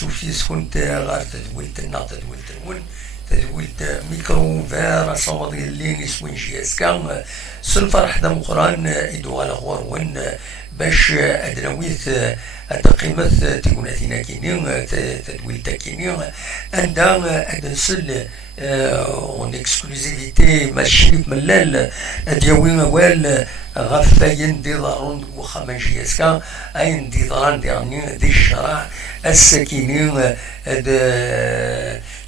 سوفيس كنت غار تدولت النار تدولت الون تدولت ميكرو فير صوت اللي نسوين جياس كان سلفرح دم قران إدو على غور ون باش أدنويث أتقيمث تكوناتينا كينيون تدولت كينيون عندها أدنسل اون اكسكلوزيفيتي ماشي ملال دياوين وال غفاين دي ضارون وخمان جياسكا اين دي ضران ديرني دي الشرع الساكنين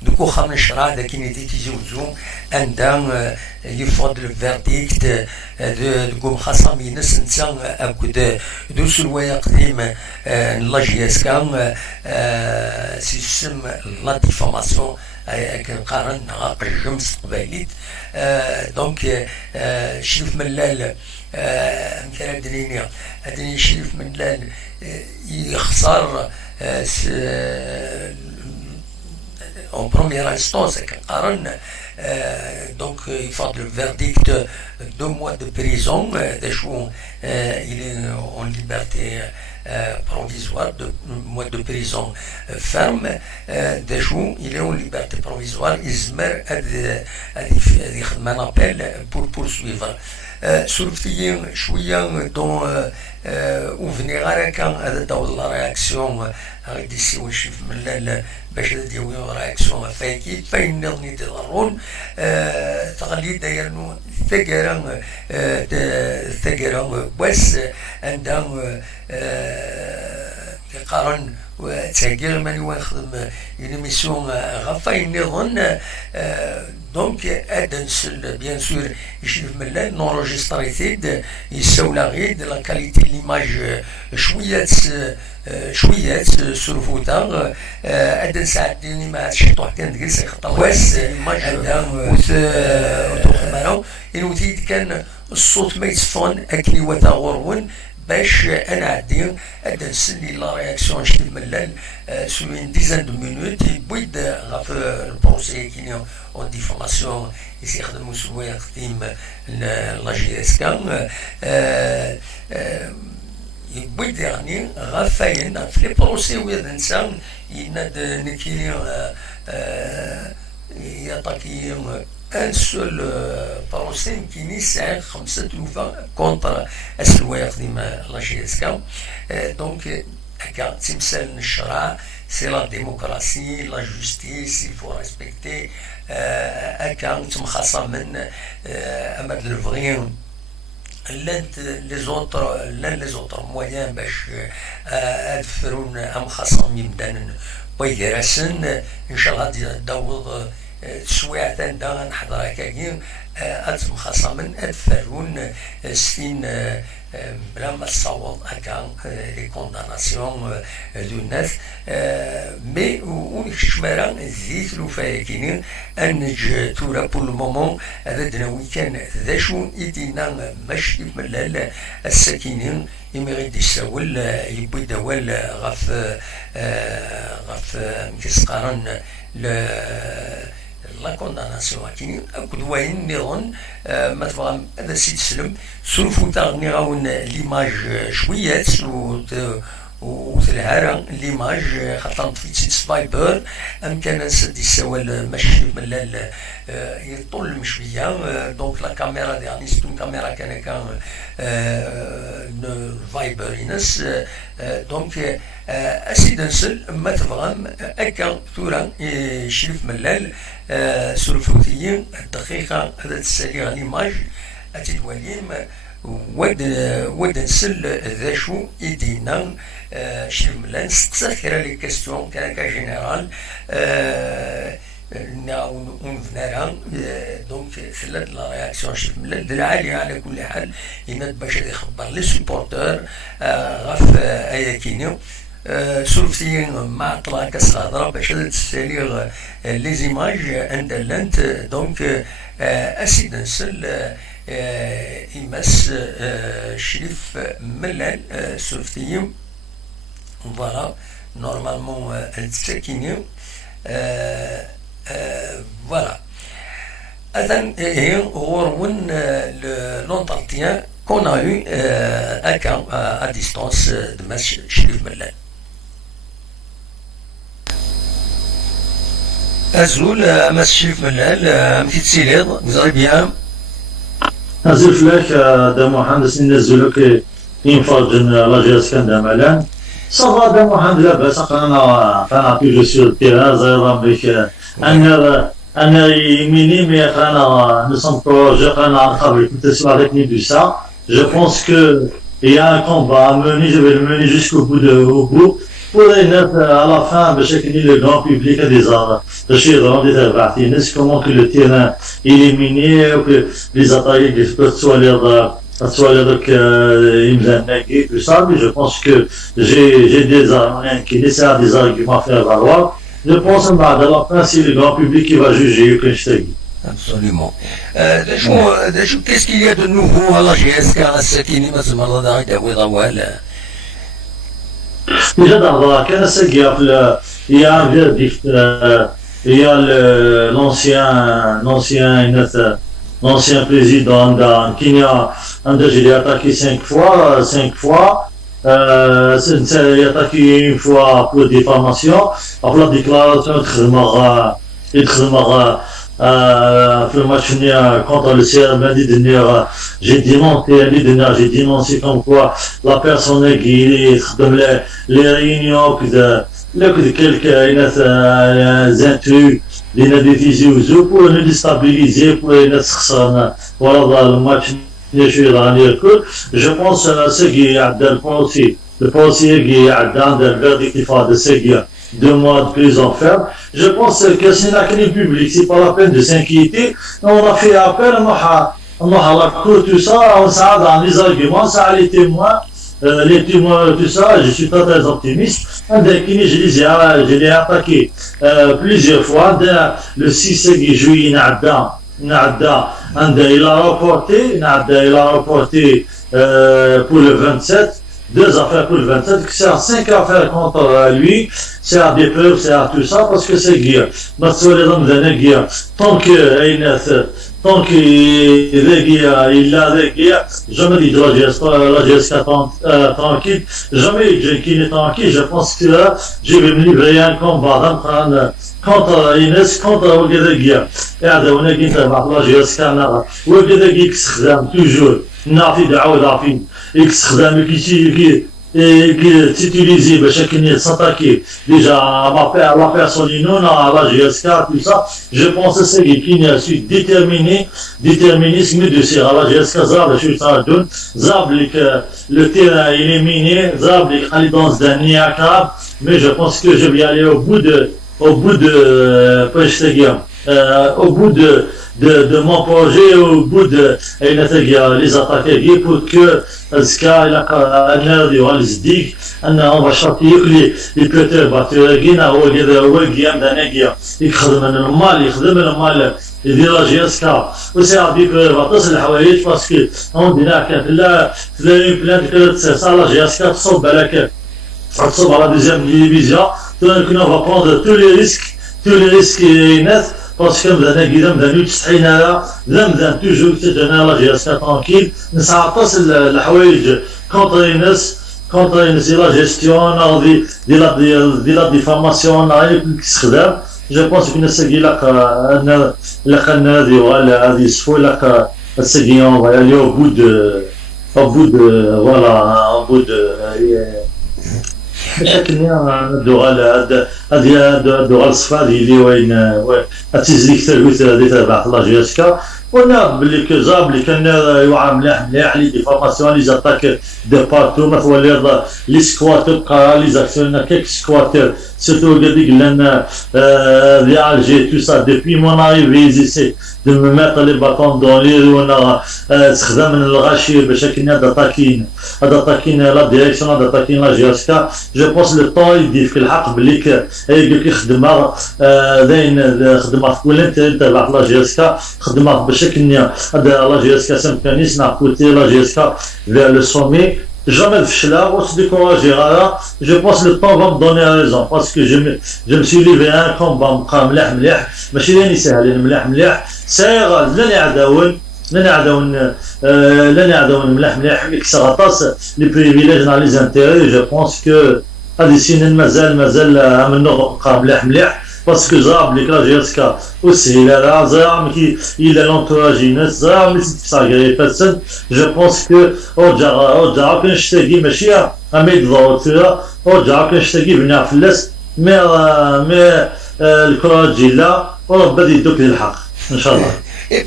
دوكو خمان الشرع داكيني دي تيزوزو عندها يفضل الفيرديكت دوكو مخاصم ينس نتا اكد دوس الوايا قديم لا جياسكا سيسم لا ديفاماسيون كنقارن قرجم مستقبليت دونك شريف ملال يمكن أدني شريف ملال يخسر en première instance كنقارن donc il faut le verdict 2 mois de prison il est en liberté provisoire, 2 mois de prison ferme, des jours, il est en liberté provisoire, Ismer a un appel pour poursuivre. Surfien, chouillant, dont on venir à quand dans la réaction, d'ici au chiffre, باش نديرو رياكسيون فايكي فاين نظني تضرون تغلي دايرنو ثقرا بس عندهم يقارن وتاقير ماني واخدم une mission غفاين نظن دونك ادنسل بيان سور يشوف ملان نورجستريتيد يساولا غير لا كاليتي ليماج شويات سرفوتا ادن ساعدني ما شي طوح كان جلس يخطر واس ليماج عندها وتخمرو انو تيد كان الصوت ما يتصفون اكني وتغرون باش انا عادي ادنسلي لا رياكسيون شي ملال سو اون ديزان دو مينوت يبويد غاف البروسي كينيو اون ديفورماسيون يخدموا سوايا قديم لا جي اس كان يبويد يعني غافاين في لي بروسي ويا الانسان يناد نكيني يعطيك un seul procès qui n'est 5 contre السوايا قديم لا جي اس كان donc تمثال الشرع c'est la démocratie, la justice, il faut respecter quand تمخصم من أمد الفغيين les autres moyens باش أدفرون أم خصم يمدان ويجرسن إن شاء الله داوض سويعة دا نحضر كاين أتم خصما أدفرون سين بلا ما تصوت هكا لي كونداناسيون دو الناس مي ونكشمرا زيت لو فايكين أنج تورا بول المومون هذا ويكان ذا شو يدينا ماشي ملال الساكنين يمغي يساول يبوي دوال غف مكسقارن لا كونداناسيون كاين اكد وين نظن ما تبغى هذا سيد سلم سلفو تاغني غاون ليماج شويه وثلهارا ليماج خاطر في سبايبر امكن نسد يساوال ماشي ملال يطول شويه دونك لا كاميرا ديالني ستون كاميرا كان فايبر ينس دونك اسيد نسل ما تبغى اكا ثورا شريف ملال سلفوتيين الدقيقه هذا تسالي ليماج اتدواليم ود نسل ذا شو يدينا شريف ملال نستسخر لي كاستيون كان جينيرال ونفنارها دونك ثلاث لا رياكسيون شريف ملال العالية على كل حال يناد باش يخبر لي سوبورتور غاف ايا كينيو سولفتيين مع طلع كاس الهضره باش تسالي لي زيماج عند لانت دونك اسيد نسل يمس شريف ملال سولفتيين فوالا نورمالمون الساكنين voilà. Et l'entretien qu'on a eu à distance de M. Chérif Mellen. Azul, Massif Menel, petite célèbre, vous allez bien? نزل فلاك دا مهندس ننزلو كي ينفرج لاجيرس كان دا مالان صافا دا مهندس لاباس انا توجو سور التيران زيرا بك انا يميني مي انا نو سون بروجي انا نخرج كنت تسمع avec ni du ça je pense que il y a un combat à mener je vais le mener jusqu'au bout au bout pour être à la fin بشكل le grand public des arts تشير راندي تبع الناس comment que le terrain éliminé ou que les attaques des soit avec Imzanaki, tout ça, mais je pense que j'ai des arguments qui nécessitent des arguments à faire valoir. Je pense que à la fin, c'est le grand public qui va juger que je t'ai dit. Absolument. Qu'est-ce qu'il y a de nouveau à la GSK à Sakini Mazmarada d'Awidawal? Déjà, dans la Kanasa, il y a un verdict, il y a l'ancien président de Kenya, il est attaqué 5 fois, il est attaqué une fois pour diffamation, après la déclaration de Khzmara, le match contre le CRB j'ai dénoncé comme quoi la personne qui donne les réunions de quelques intrus لنادي pour nous déstabiliser pour nous voilà le match je pense que qui a le policier qui a dans le verdict il faut de seguir 2 mois de prison ferme je pense que c'est la clé publique c'est pas la peine de s'inquiéter on a fait appel on a la cour tout ça on s'est dans les arguments ça a les témoins, tout ça, je suis très optimiste. Je l'ai attaqué plusieurs fois. Le 6 juillet, il a rapporté pour le 27, 2 affaires pour le 27, c'est à 5 affaires contre lui, c'est à des preuves, c'est à tout ça, parce que c'est guerre. Tant qu'il a des guerres, jamais dit de la GSK tranquille, jamais qu'il est tranquille, je pense que là, je vais me livrer un combat contre Inès, contre Ouagedagui. Et à on a dit la GSK, Ouagedagui qui se toujours, Nafi Daoud, qui se qui s'utilisait chaque année s'attaquer déjà à la personne non à la GSK tout ça je pense que c'est qui a su déterminisme de ces à la GSK Zab je suis ça donne Zab le terrain éliminé Zab les dans d'un niakab mais je pense que je vais aller au bout de mon projet au bout de les attaquer pour que الزكاة إلى النار والزديق أنه بشرط يخلي البيتر باتريجينا هو كذا هو القيام دانيكيا يخدم المال يدير جيسكا وسيعطي بطس الحوايج باسكو عندنا كانت لا بلان كانت صار جيسكا تصب على دوزيام ديفيزيون كنا va prendre tous les risques ناس parce que مدانا كذا مدانا تستحيل هذا مدانا توجو تجانا لا جيسكا ترانكيل نسعطس الحوايج كونتر الناس لا جيستيون دي لا ديفاماسيون كيستخدم جو بونس كنا ساقي لك النادي ولا هذه السفو لك الساقي on va aller au bout de بشكل ندو على هذه الصفات اللي وين تزيك تلوث هذه تبع لا جيسكا ونعرف باللي كزاب اللي كان يعامل مليح لي ديفورماسيون لي زاتاك دو بارتو مثلا لي سكواتر بقى لي زاكسيون كيك سكواتر سيرتو قال لنا دي الجي تو سا ديبي مون اريفي زيسي de me mettre les bâtons dans les roues استخدام الغاشي باش d'attaquer la direction d'attaquer la GSK je pense le temps يدير في الحق بلي يقولك خدمه داين خدمه كل انت تبع لا GSK خدمه بشكل هذا لا GSK سامكانيس نعكوتي لا GSK vers le sommet jamais فشلا on se découragera je pense le temps va me donner raison parce que je me suis livré un combat مقام مليح ماشي لاني سهل مليح سير لن يعدون مليح كسغطاس لي بريفيليج على لي انتيري جو بونس كو هذه السنين مازال من مقام مليح parce que Zab, les Krajiaska, aussi, il a la Zab, il a l'entourage, Zab, mais c'est ça, je pense que, Oja, quand je t'ai dit, Machia, Ahmed Vautira, Oja, quand je t'ai dit, venir à Fles, mais le Kraji là, on va dire que le Haq, Inch'Allah. Et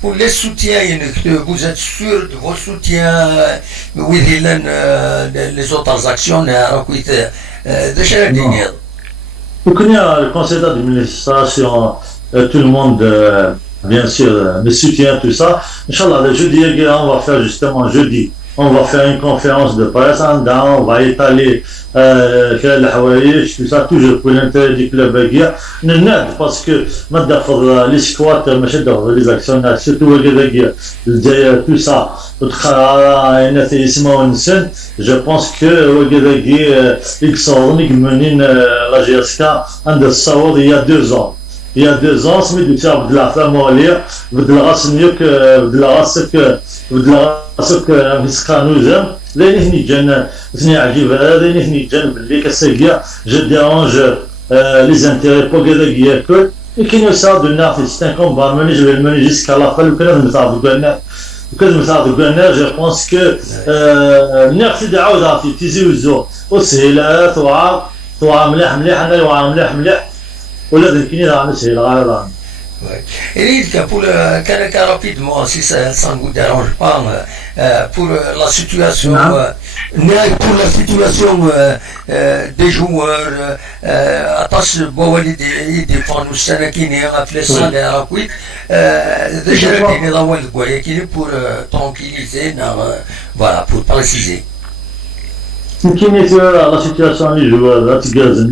pour les soutiens, vous êtes sûr de vos soutiens, oui, les autres actions, de chez la Vous connaissez le conseil d'administration, tout le monde, bien sûr, me soutient, tout ça. Inch'Allah, le jeudi, on va faire justement jeudi. On va faire une conférence de presse, on va étaler tout ça, toujours pour l'intérêt du club Guia. Parce que maintenant, les squats, les actionnaires, surtout tout ça, je pense que ils sont menés la GSK il y a 2 ans. Il y a 2 ans, c'est du terme de la femme au lire, de la race mieux que de la race que مسخانوزة لا نهني جن ثني عجيب هذا نهني جن باللي كسجيا je dérange les intérêts pour que كل لكن يساعد الناس يستنكم بارمني je vais le mener jusqu'à la fin وكذا مساعد قلنا je pense que نفس دعوة ذاتي تيزي وزو وسهيلات وعا مليح أنا وعا مليح ولا ذكرني عن سهيل غير Ouais. Et pour le cas rapidement, si ça ne vous dérange pas, pour la situation, pour la situation des joueurs, attache Bouali des fans ou Sénékini, Aflesan et Arakuit, déjà le la Wall Guayakini pour tranquilliser, voilà, pour préciser. La situation des joueurs, là, tu gazes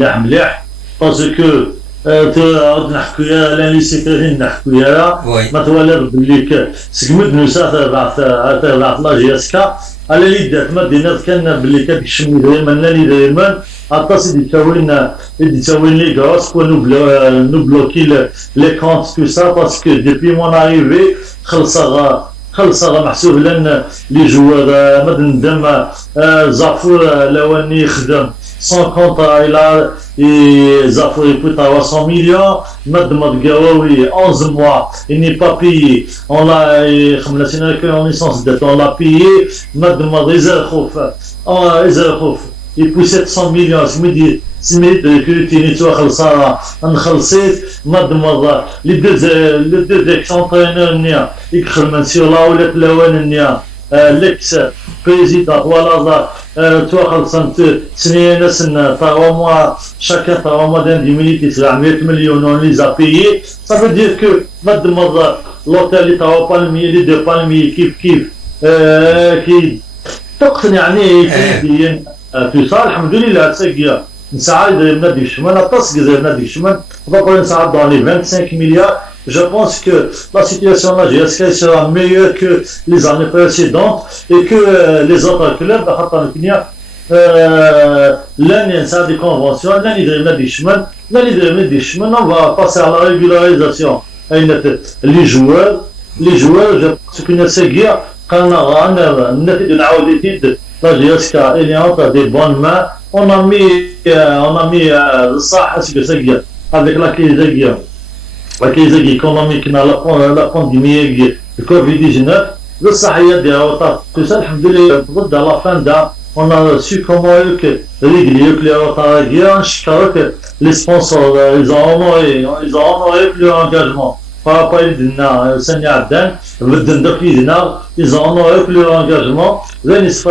parce que تعود نحكيها لا لي سيكرين نحكيها ما توالر باللي سقمد نوسا تبعت لا جيسكا على لي دات ما دينا كان باللي كتشمي دائما دائما عطاس يتساوين لي غاس نو بلوكي لي كونت تو سا باسكو ديبي مون اريفي خلصها محسوب لان لي جوار ما ندم زافور لواني خدم sans compte ils ont 100 millions, Madame Gawawi 11 mois, il n'est pas payé, on l'a en licence d'être, on l'a payé, Madame Rizalkhouf, il pousse 700 millions, c'est que tu n'es pas خلصها نخلصيت Madame les deux ex-entraîneurs يدخل sur la ولات لوان l'ex-président voilà toi خلصت سنين سنة 3 mois chacun 3 mois d'indemnité 700 millions on les a payés ça veut dire que madame l'hôtel est à Palmier les 2 Palmiers كيف qui تقصد يعني tout ça الحمد لله تسقيا نساعد نادي الشمال نتصق زي نادي الشمال بقول نساعد dans les 25 milliards. Je pense que la situation de la GSK sera meilleure que les années précédentes et que les autres clubs, l'un y a des conventions, l'un y a des chemins, on va passer à la régularisation. Les joueurs, je pense que nous savons qu'on a la GSK, il y a des bonnes mains, on a mis ça, ce que c'est avec la crise de guerre. La crise économique, la pandémie, le Covid-19, le Sahel, tout ça, à la fin, on a su comment régler les sponsors, ils ont honoré leur engagement. Par rapport à Seigneur Dan, ils ont honoré leur engagement. Ils se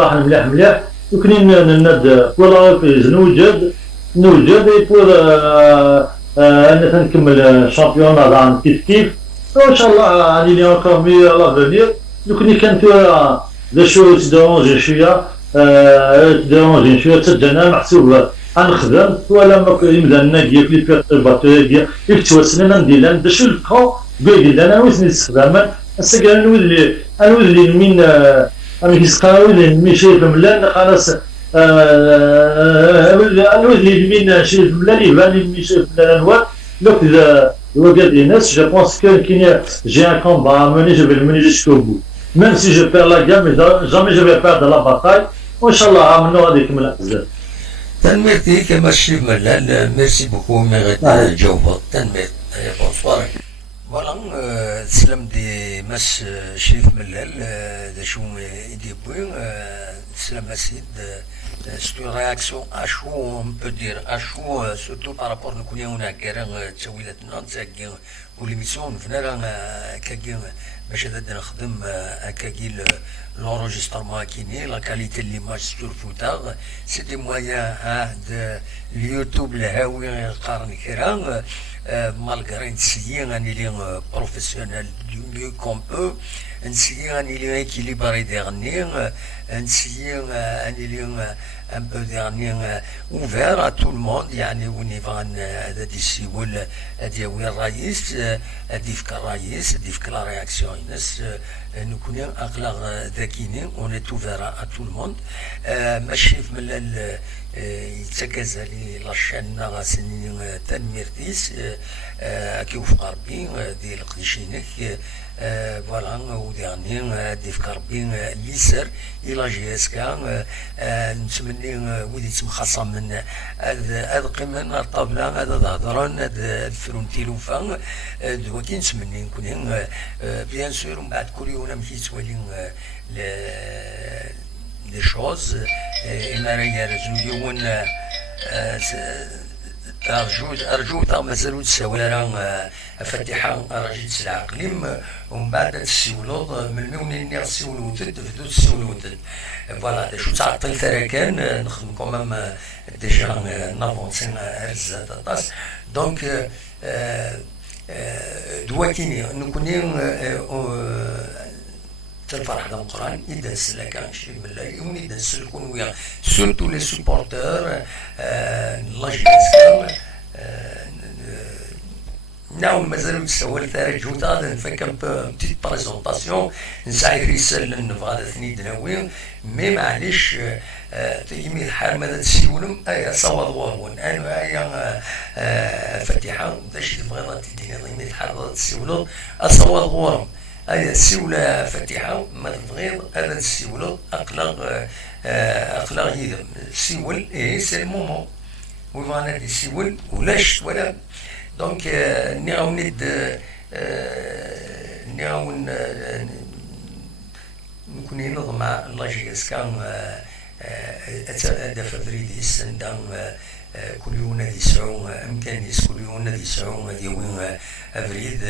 أنا نكمل الشامبيونات عن كيف وإن شاء الله il y a encore mieux à l'avenir لكن كان فيها ذا شو تدرونجي شوية تسجلنا محسوب غنخدم ولا ما يمدى النادي في الباترية يكتوسنا ندير لنا ذا شو الكون قايل لنا وين نستخدم السكر نولي من أنا كيسقاوي من شيء ملان خلاص من شيء ملاني باني من شيء ملان donc je pense que j'ai un combat à mener, je vais le mener jusqu'au bout. Même si je perds la guerre, mais jamais je vais perdre la bataille. Inch'Allah, amenons avec تنميرتي كما الشيف ملال ميرسي بوكو ميغيت جاوبت تنمير بونسوار فوالا تسلم دي ماس شريف ملال دا شو يدي بوين تسلم سيد c'est une réaction à chaud, on peut dire, à chaud, surtout par rapport à nous on a guérin تسويلات نانت l'émission venera كاين باش نقدر نخدم كاين l'enregistrement كيني la qualité de l'image sur Fouta c'est des moyens de اليوتيوب الهاوي قارن كرا malgré نسيي غني لي بروفيسيونيل du mieux qu'on peut نسيي غني لي équilibré dernier نسيي غني لي un peu dernier ouvert à tout le monde يعني ونيفان هذا دي السيول هذا وين الرئيس هذا يفك الرئيس هذا يفك لا رياكسيون الناس نكون اقلاغ ذاكيين اون ايت اوفير ا تو الموند ماشي من يتكازا لي لاشين غاسنين تنميرتيس كي وفق ربي ديال القديشينك فوالا وديرني ديف ربي ليسر الى جي اس كا نتمنى ودي تمخصم من هذا قيمه الطابله هذا هضران هذا الفرونتي لوفا دوكي نتمنى نكون بيان سور من بعد كل يوم كي توالي لي شوز إما رجل أرجو مازالو تساويرا فاتحة راجل تسلع أقليم ومن بعد السيولوض من المونين السيولوتد بدو السيولوتد فوالا شو تعطل ثراكان نخدم كومام ديجا نافونسي هرزة طاس دونك دواكيني نكوني تنفرح دام القرآن يدرس لك عن شيء من الله يوم يدرس لكم ويا سورتو لي سوبورتور لاجيسكام نعم مازالو تسوال ثاري جوتا نفك ان بتيت بريزونطاسيون نسعي رسالة نبغى ثني دناوي مي معليش تيمي الحال ماذا تسيولم ايا صواد وهون انا ايا فاتحة باش تبغي تديني ضيمي الحال تسيولو اصواد غورم هذا السيولة فاتحة ما تبغيض هذا السيولة أقلاغ يدم السيول إيه سي المومون ويفانا دي السيول ولاش ولا دونك نعاون نعاون نكون ينظم مع لاجيس كان هذا فبريديس عندهم كل يوم دي سعو أمكانيس كل يوم دي سعو ديوين أفريد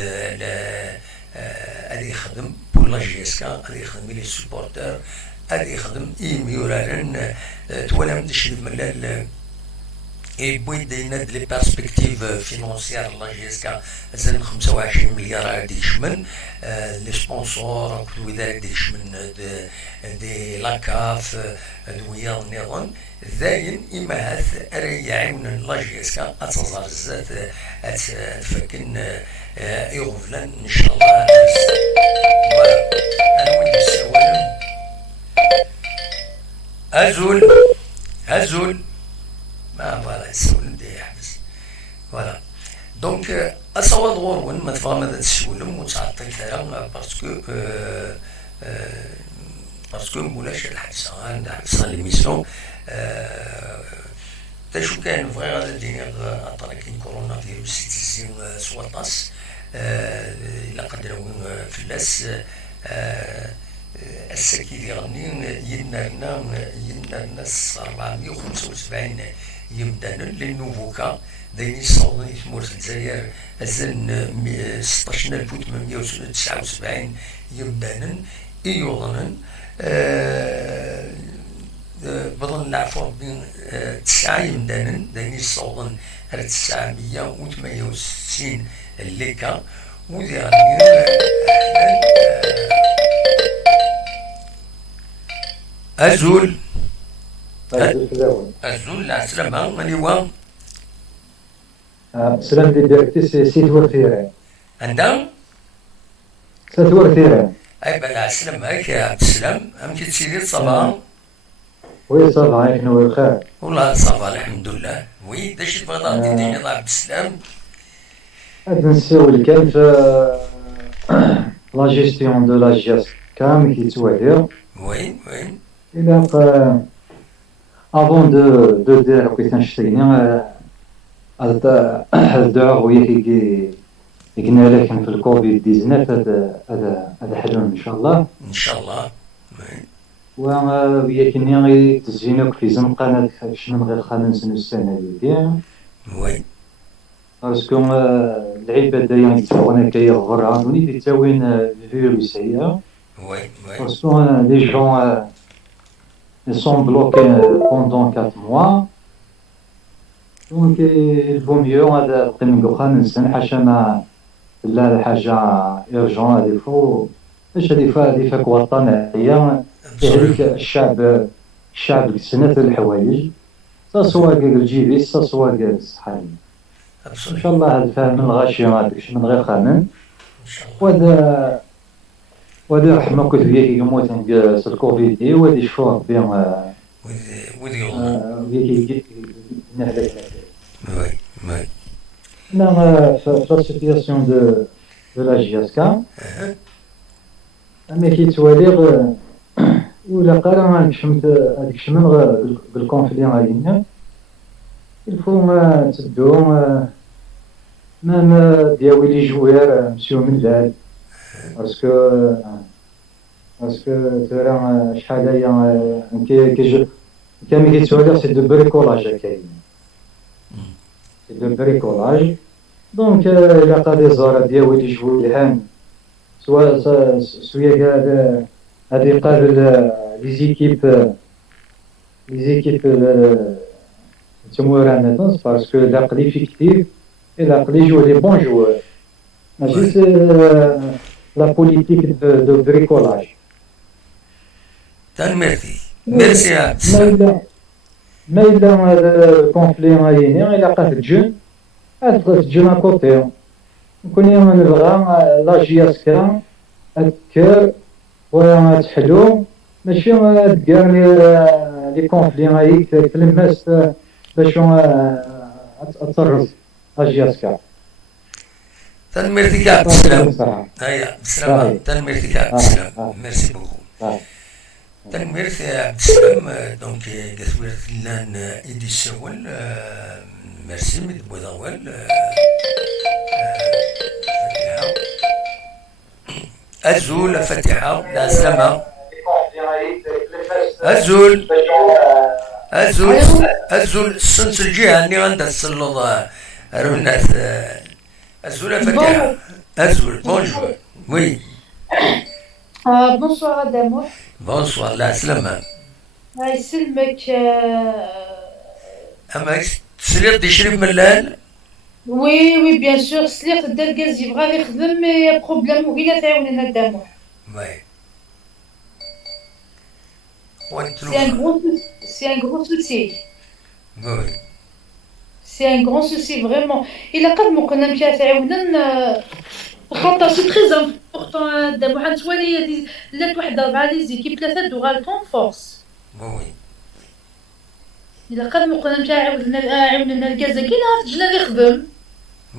هذا يخدم بور لا جي اس كا هذا يخدم لي سوبورتور هذا يخدم ميورالن توالم تشرف ملال اي بوي دينا لي بيرسبكتيف فينونسيير لا جي اس كا زين 25 مليار هادي يشمل لي سبونسور كل ذلك يشمل دي لاكاف دويا نيرون ذاين إما هاث يعاون لا جي اس كا أتصدر الزات تفكن يغفلن إن شاء الله فوالا أنا وين نساولم أزول ما فوالا نساولم دي يحبس فوالا دونك أصوات غورون ما تفهم هذا تسولم وتعطي ثرا باسكو مولاش الحبسة عندها حبسة ليميسيون تشو كان فغي غادا ديني عطانا كاين كورونا فيروس تزين سواطاس إلا قدر وين فلاس السكي ديالني ينرنا 475 يمدانا لي نوفوكا دايرين يصاوبون تمورت الجزائر أزال 16879 يمدانا يوضنا بظن نعرفو بين 9 يمدانا دايرين يصاوبون على 968 الليكا وديرني أزول لا سلامة ماني وام سلام دي ديريكتي سي تورثيرين عندها تورثيرين أي بلا سلامة يا عبد السلام أمشي تسيري صباح وي صافا عليك نور الخير والله صافا الحمد لله وي داش تبغي تعطي الدنيا عبد السلام هاد نسول كان في لا جيستيون دو لا جيس كامل كيتوالي وين إلا افون دو دير كي تنشتيني هذا الدعاء هو كي قلنا لكن في الكوفيد 19 هذا حلول ان شاء الله. ان شاء الله. ويا كني غي تزينك في زنقه شنو غير خالص السنه ديال وي باسكو العباد دايما يتعاون كيغفر وني بيتاوين الفيروس هي وي باسكو لي جون ils sont bloqués pendant 4 mois donc il vaut mieux هذا قيم خالص حاشا ما لا حاجه urgent هذه فو اش هذه فك وطنيه هذيك الشعب سنة الحوايج سواء الجيبي سواء الصحابي ان شاء الله. هذا فهم الغاشي هذاك من غير خانن وهذا رحمه كتبيه يموت في الكوفيد وهذا يشوف بهم وذي نهلك وي نعم في لا سيتياسيون دو لا جياسكا اما كي توالي ولا قال ما فهمت هذيك الشمن بالكونفلي غاديين الفو ما تدو ما دياوي لي جوار مسيو من بعد باسكو ترى شحال هي كي كيتولي سي دو بريكولاج كاين سي دو بريكولاج دونك الا قادي زهره دياوي لي جوار الهان سواء كاع هذه قابل لي زيكيب تمورانا تنس باسكو العقل فيكتيف العقل يجو لي بون جوار ماشي سي لا بوليتيك دو بريكولاج تنمرتي ميرسي يا ما إلا هذا الكونفلي غايني إلا قاتل جون قاتل جون أكوتي نكون يوم نبغى لا جياسكا الكر ولا تحلو ماشي تقال لي كونفلي غايك تلمس باش تصرف اجياسكا تنمرتي كاع بسلام. هيا بسلام تنمرتي كاع بسلام. ميرسي بوكو تنمرتي يا بسلام. دونك كتورث لنا إديسيون ميرسي من بوضاول أزول فتحة لا سلامة أزول السنس الجهة اللي عندها السلوض رونات أزول فتحة أزول بونجور وي بونسوار دامور. بونسوار لا سلامة يسلمك. أما تسليط يشرب ملال. وي بيان سور سليط الدركاز يبغى يخدم يا بروبليم وكيلا تعاوننا دامور. وي C'est un gros souci. Oui. C'est un grand souci vraiment. Il a قد ما كنا مشى تعاوننا خاطر سي تري امبورطون دابا واحد شويه لات واحد 4 لي زيكيب 3 دوغالتون فورس. وي. إلا قد ما كنا مشى عاوننا الكازاكي نهار تجينا اللي يخدم.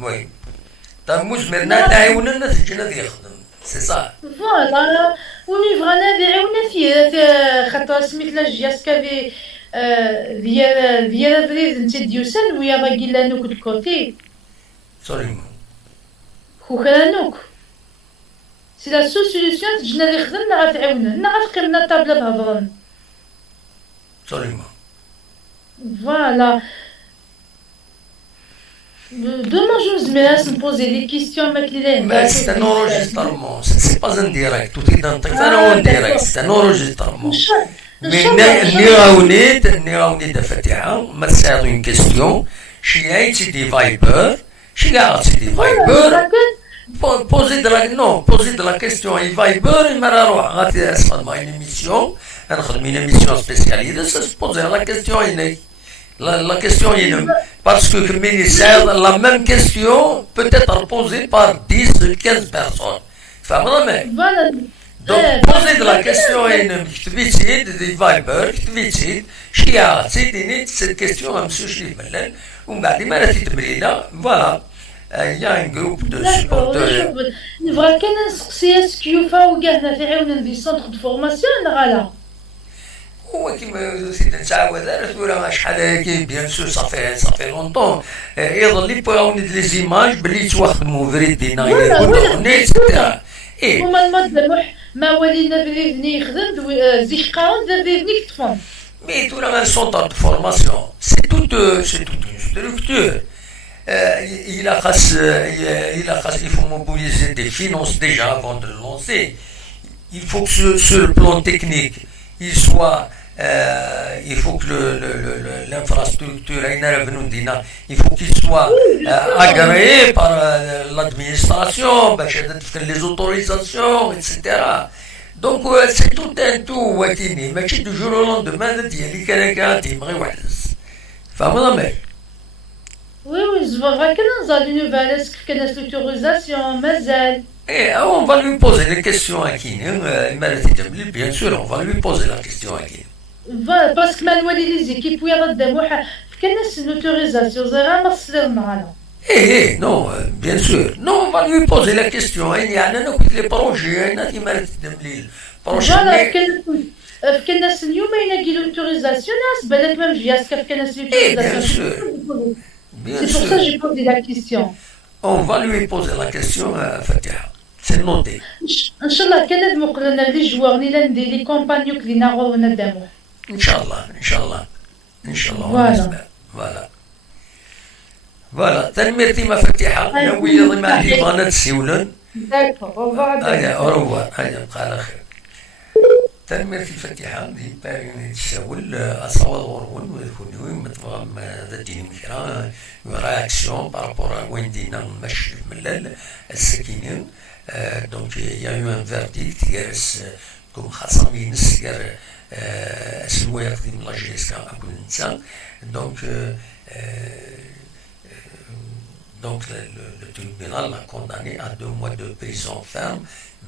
وي. طيب مجمرنا تعاوننا تجينا اللي يخدم. سي صح. فوالا وني بغانا يعاوننا فيه خاطر سميت لا جياسكا في ديال فريد نتا ديوسان ويا باقي لانوك الكوتي سوريمون خوكرانوك سي لا سو سوليسيون تجينا اللي خدمنا غتعاوننا غتقيمنا طابله بهضرن سوريمون فوالا Demain, je vais me poser des questions avec les Mais c'est un enregistrement, c'est pas un direct. Tout est dans un direct, c'est un enregistrement. Mais نراوني دفتحة ما تسألوا une question. شي دي فايبر شي قاعد دي فايبر poser de la question et Viber il m'a raté اسمع une émission نخدم une émission spécialisée ça se poser la question la question est parce que le ministère la même question peut être posée par 10 ou 15 personnes. Voilà. Donc poser de la question je vais essayer de Viber je vais essayer cette question à monsieur Chibelen ou بعد ما راه تبرينا voilà. Il y a un groupe de supporters. نبغى كان نسقسي اسكو يوفا وكاع تعاوننا في سونتر دو فورماسيون ولا غالا هو كيما سيدي نتعاود على ثورة شحال هاكي بيان سور صافي لونطون يظل لي بوراوني لي زيماج بلي تواخدمو فريدي ولا نايل اكسترا ايه هما المضمح ما ولينا بغيفني يخدم زيك قاون بغيفني كتفون. mais tout un centre de formation, c'est toute une structure. Il faut mobiliser des finances déjà avant de le lancer. Il faut que sur le plan technique, il faut que l'infrastructure, il faut qu'il soit agréé par l'administration, les autorisations, etc. Donc c'est tout un tout وكيني ماشي du jour au lendemain ديالي كان تيبغي واحد فهمت وي زفر كان نزال فالس كيف كان ستركتوريزاسيون مازال. Et on va lui poser les questions à Kine, bien sûr, on va lui poser la question à Kine. باسكو ما نولي لي زيكيب ويا ضد واحد كان لوتوريزاسيون زعما ما تصير معنا. Non, bien sûr. Non, on va lui poser la question. يعني أنا قلت لي بروجي أنا كيما تدملي البروجي. في كان اليوم ينقي لوتوريزاسيون ناس بالك ما مجياس كيف كان لوتوريزاسيون. C'est pour ça que j'ai posé la question. On va lui poser la question à Fatiha. C'est noté. إن شاء الله كان مقلنا لي جوار نيلا ندير لي كومبانيو كلينا غور ندمو. إن شاء الله. Voilà, تنميرتي مفاتيحة نوية ضمن لي بغانا تسيولن. أوروار هيا بقى على خير. تنميرتي فاتحة لي بارين تساول أصوات غرون ويكونوا متفهم ذا دين مكرا réaction par rapport à وين دينا ماشي من السكينين. Donc il y a eu un verdict جالس كم خاصة ينس جال اسمه يخدم لاجيسكا أكون إنسان. Donc le tribunal m'a condamné à 2 mois de prison ferme,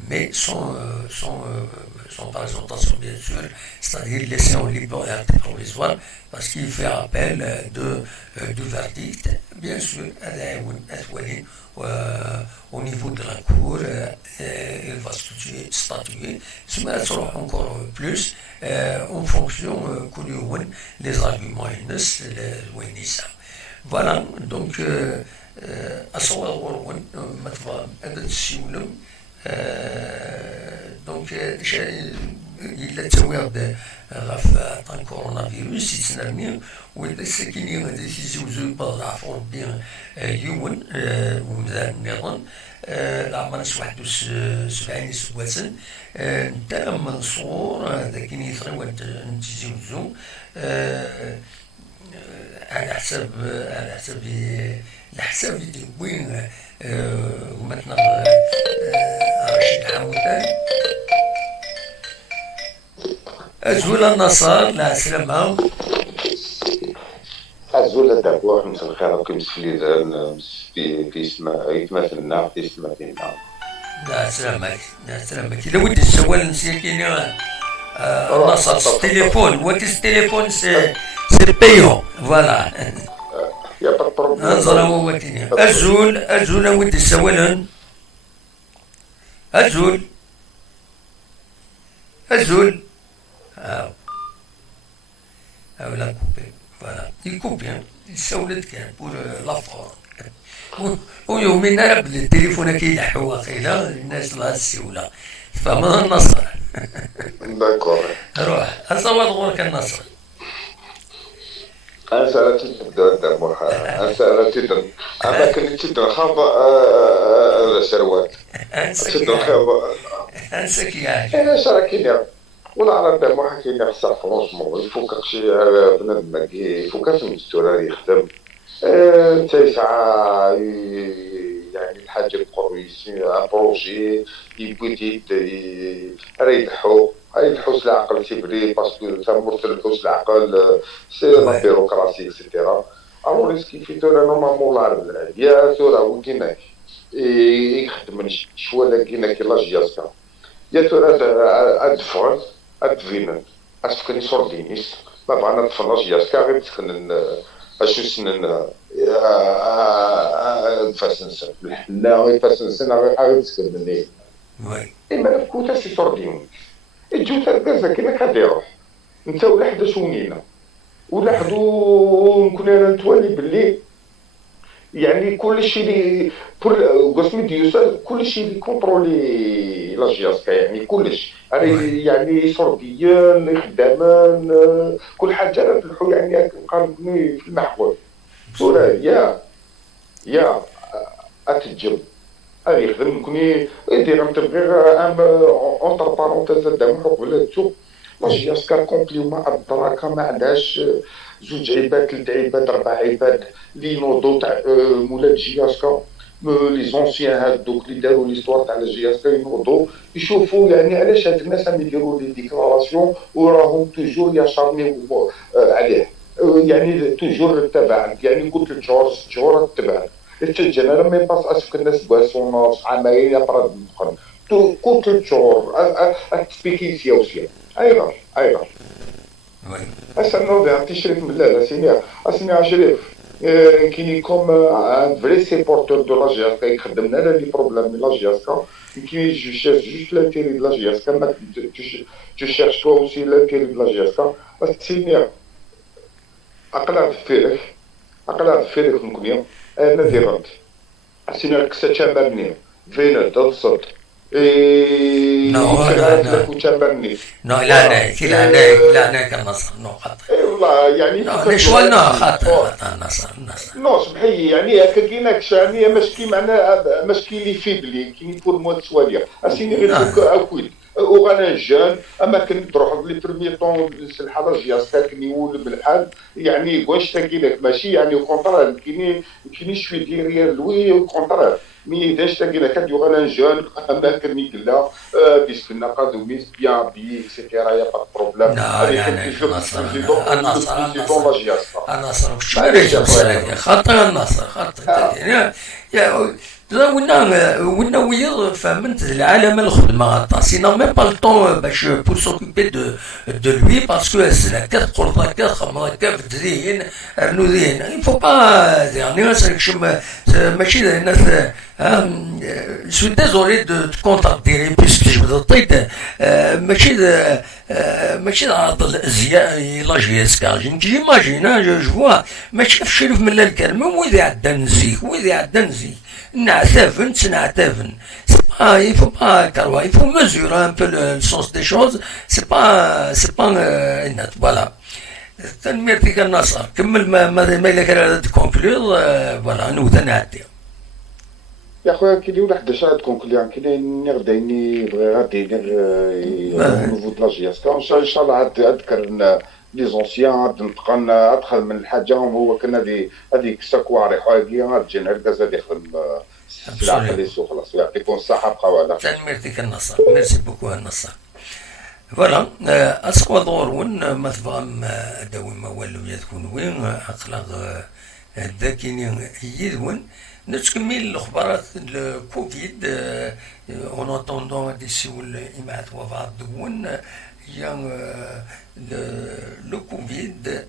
mais sans présentation bien sûr, c'est-à-dire laissé en liberté provisoire, parce qu'il fait appel du verdict. Bien sûr, au niveau de la cour, il va statuer, encore plus en fonction les arguments Voilà, donc أصور غرون مثلا هذا السيولم دونك إلا تواعد غاف طان كورونا فيروس يتنرمي وإذا ساكنين هذا يزوزو بضعف ربي يوم ومذا النظام العمر 71 سواسن نتا منصور ذاك يثري نتزوزو على حسب الحساب اللي وين مثلا رشيد حمودان أزول النصر لا سلامة أزول دابور مثل خير كل سليزان يتمثلنا في سماتينا لا سلامك إلا ودي السوال نسيكيني النصر التليفون وكيس التليفون سي بايون فوالا يا بطل نظر هو وكيني أزول ودي السوالن أزول لا كوبي فوالا يكوبي السولت كان بور لافور ويومين راه بالتليفون كيلحوا واقيلا الناس لا السيوله فما النصر داكور روح اصوات غورك النصر أنا تبدا دابا أنا تبدا أما كنت تبدا خاطر الشروات تبدا خاطر انسك يا أنا شراكيني ولا على دابا حكينا خصها فرونسمون يفوك شي بنادم يفوك المستوى يخدم تسعة يعني الحاجة القرويس بروجي يبوتيت يدحوس العقل تيبري باسكو تمر تلحوس العقل سي لا بيروقراسي اكسيتيرا الوغ ريسكي في تولا نورمالمون لا يا تولا وكيناك يخدم شوالا كيناك لاجياسكا يا تولا ادفعت ادفينن اسفكني صوردينيس ما بغانا نتفرج ياسكا غير تسكن اشو سنن فاسنسن لا غير فاسنسن غير تسكن مني وي إما نفكوتا سي صورديون الجو تركزا كيما كديروح انت ولا حدا شونينا ولا حدو نكون انا نتوالي باللي يعني كل شيء اللي قسمي ديوسا كل شيء اللي كونترولي لا جياسكا يعني كلش وي يعني شربيا خداما كل حاجه راه تلحو يعني قاربني في المحول وراه absolument. يا اتجب هذه يخدم كوني يدير نتبغي ام اونتر بارونتيز دام حق ولا تشوف لا جياسكا كومبلي ما ادراكا ما عندهاش زوج عباد ثلاث عباد ربع عباد اللي ينوضوا تاع مولات جياسكا لي زونسيان هادوك اللي داروا ليستوار تاع الجياسكا ينوضوا يشوفوا يعني علاش هاد الناس راهم يديروا لي ديكلاراسيون وراهم توجور يشارنيو عليه يعني توجور تبع يعني قلت لك شهور تبع التجن انا ما باس اسك الناس بواسون عمايل يقرا قلت شهور تسبيكي وسيا ايضا وي هسه نوضي عم تشرف من لا سيني اسمي شريف كي كوم ان فري سيبورتور دو لا جياسكا يخدمنا على لي بروبليم لا جياسكا كي جو شيرش جوست لانتيري دو لا جياسكا ما تو شيرش توا اوسي لانتيري دو لا جياسكا سيني أقلع فيرك نكوني أنا ديرت سيني كسا تشامبرني فينا تصد نو يفعل لا لك تشامبرني نو لا فوالا لا لا النصر نو خطأ والله يعني نو كيفاش نشوال نو لوغاتي خطأ النصر نو سمحي يعني هكا كايناكش يعني ماشكي معناها ماشكي لي فيبلي كي بور موا سواليا اسيني غير نو دوك اكويد وانا جان اما كنت نروح لي بريمي طون الحاله جياسكا كني ولد بالحال يعني واش تاكينك ماشي يعني كونترا كيني شوي ديريير لوي كونترا مي داش تاكينا كاد يوغانا جان اما كني قلا بيسكنا قادو ميس بيان بي اكسيتيرا يا با بروبليم لا هذه لا لا كنت جو النصر بريزيدون لا جياسكا النصر وش معليش رجع اخويا مسألة خطأ النصر خطأ يا ونا ويض فهمت العالم الخدمة سينا ميم با الطون باش بور سوكيبي دو لوي باسكو سنا كتقول كتخمم كتدين رنو دين يفو با يعني ماشي الناس je suis désolé de te contacter puisque je vous ai ماشي عرض الازياء لا جياسكا جيماجين جو فوا ماشي في شرف من الكلمه وإذا عدا نزيك وإذا عدا نزيك نعتافن تنعتافن il faut pas il faut mesurer un peu le sens des choses c'est pas net voilà تنميرتك النصر كمل ما لك على تكونكلور فوالا نوثا نعدي يا خويا كي لي واحد شاد كونكليان كي نير دايني بغي غادي نير نوفو دلا جياسكا ان شاء الله عاد اذكر لي زونسيان عاد نتقن ادخل من الحاجه هو كان هذيك ساكواري حوايجي غاد تجي نركز غادي يخدم السلعه اللي سوق خلاص يعطيكم الصحه بقاو على خير تنميرتك النصر ميرسي بوكو النصر فوالا اسقوا دور ون ما تفهم داوي ما والو يكون وين اخلاق الذاكين يدون نتكمل الاخبارات الكوفيد اون اتوندون دي سيول امات وفات دون هي لو كوفيد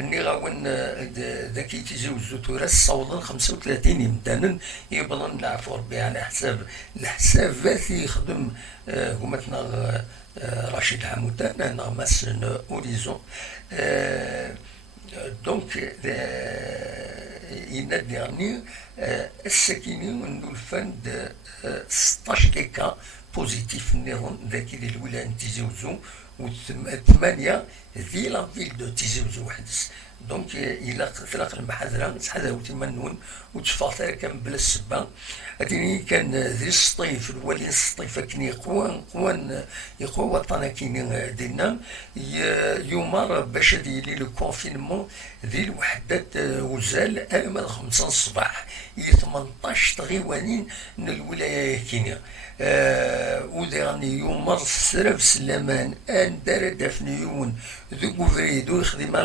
اني غاون ذاك يتزوجوا تراس صولا 35 يمدانا يبغى نلعبوا ربي على حساب الحسابات يخدم هما رشيد حمودان نغمس اوريزون دونك il dernier الساكنين الفند 16 كا بوزيتيف نيرون ذاك اللي الولاية تيزوزو وثمانية في لا فيل دو تيزوزو وحدس دونك إلا تلاقى المحاضرة تحداو تمنون وتفاطر كان بلا السبا هاديني كان ذي السطيف الولي السطيف كني قوان وطنا كيني دينا يومر باش ديلي لو كونفينمون ذي الوحدات وزال ألما 5 الصباح 18 تغيوانين من الولاية كينيا وديرني يومر سرف سلامان ان دار دافنيون ذو كوفريدو يخدم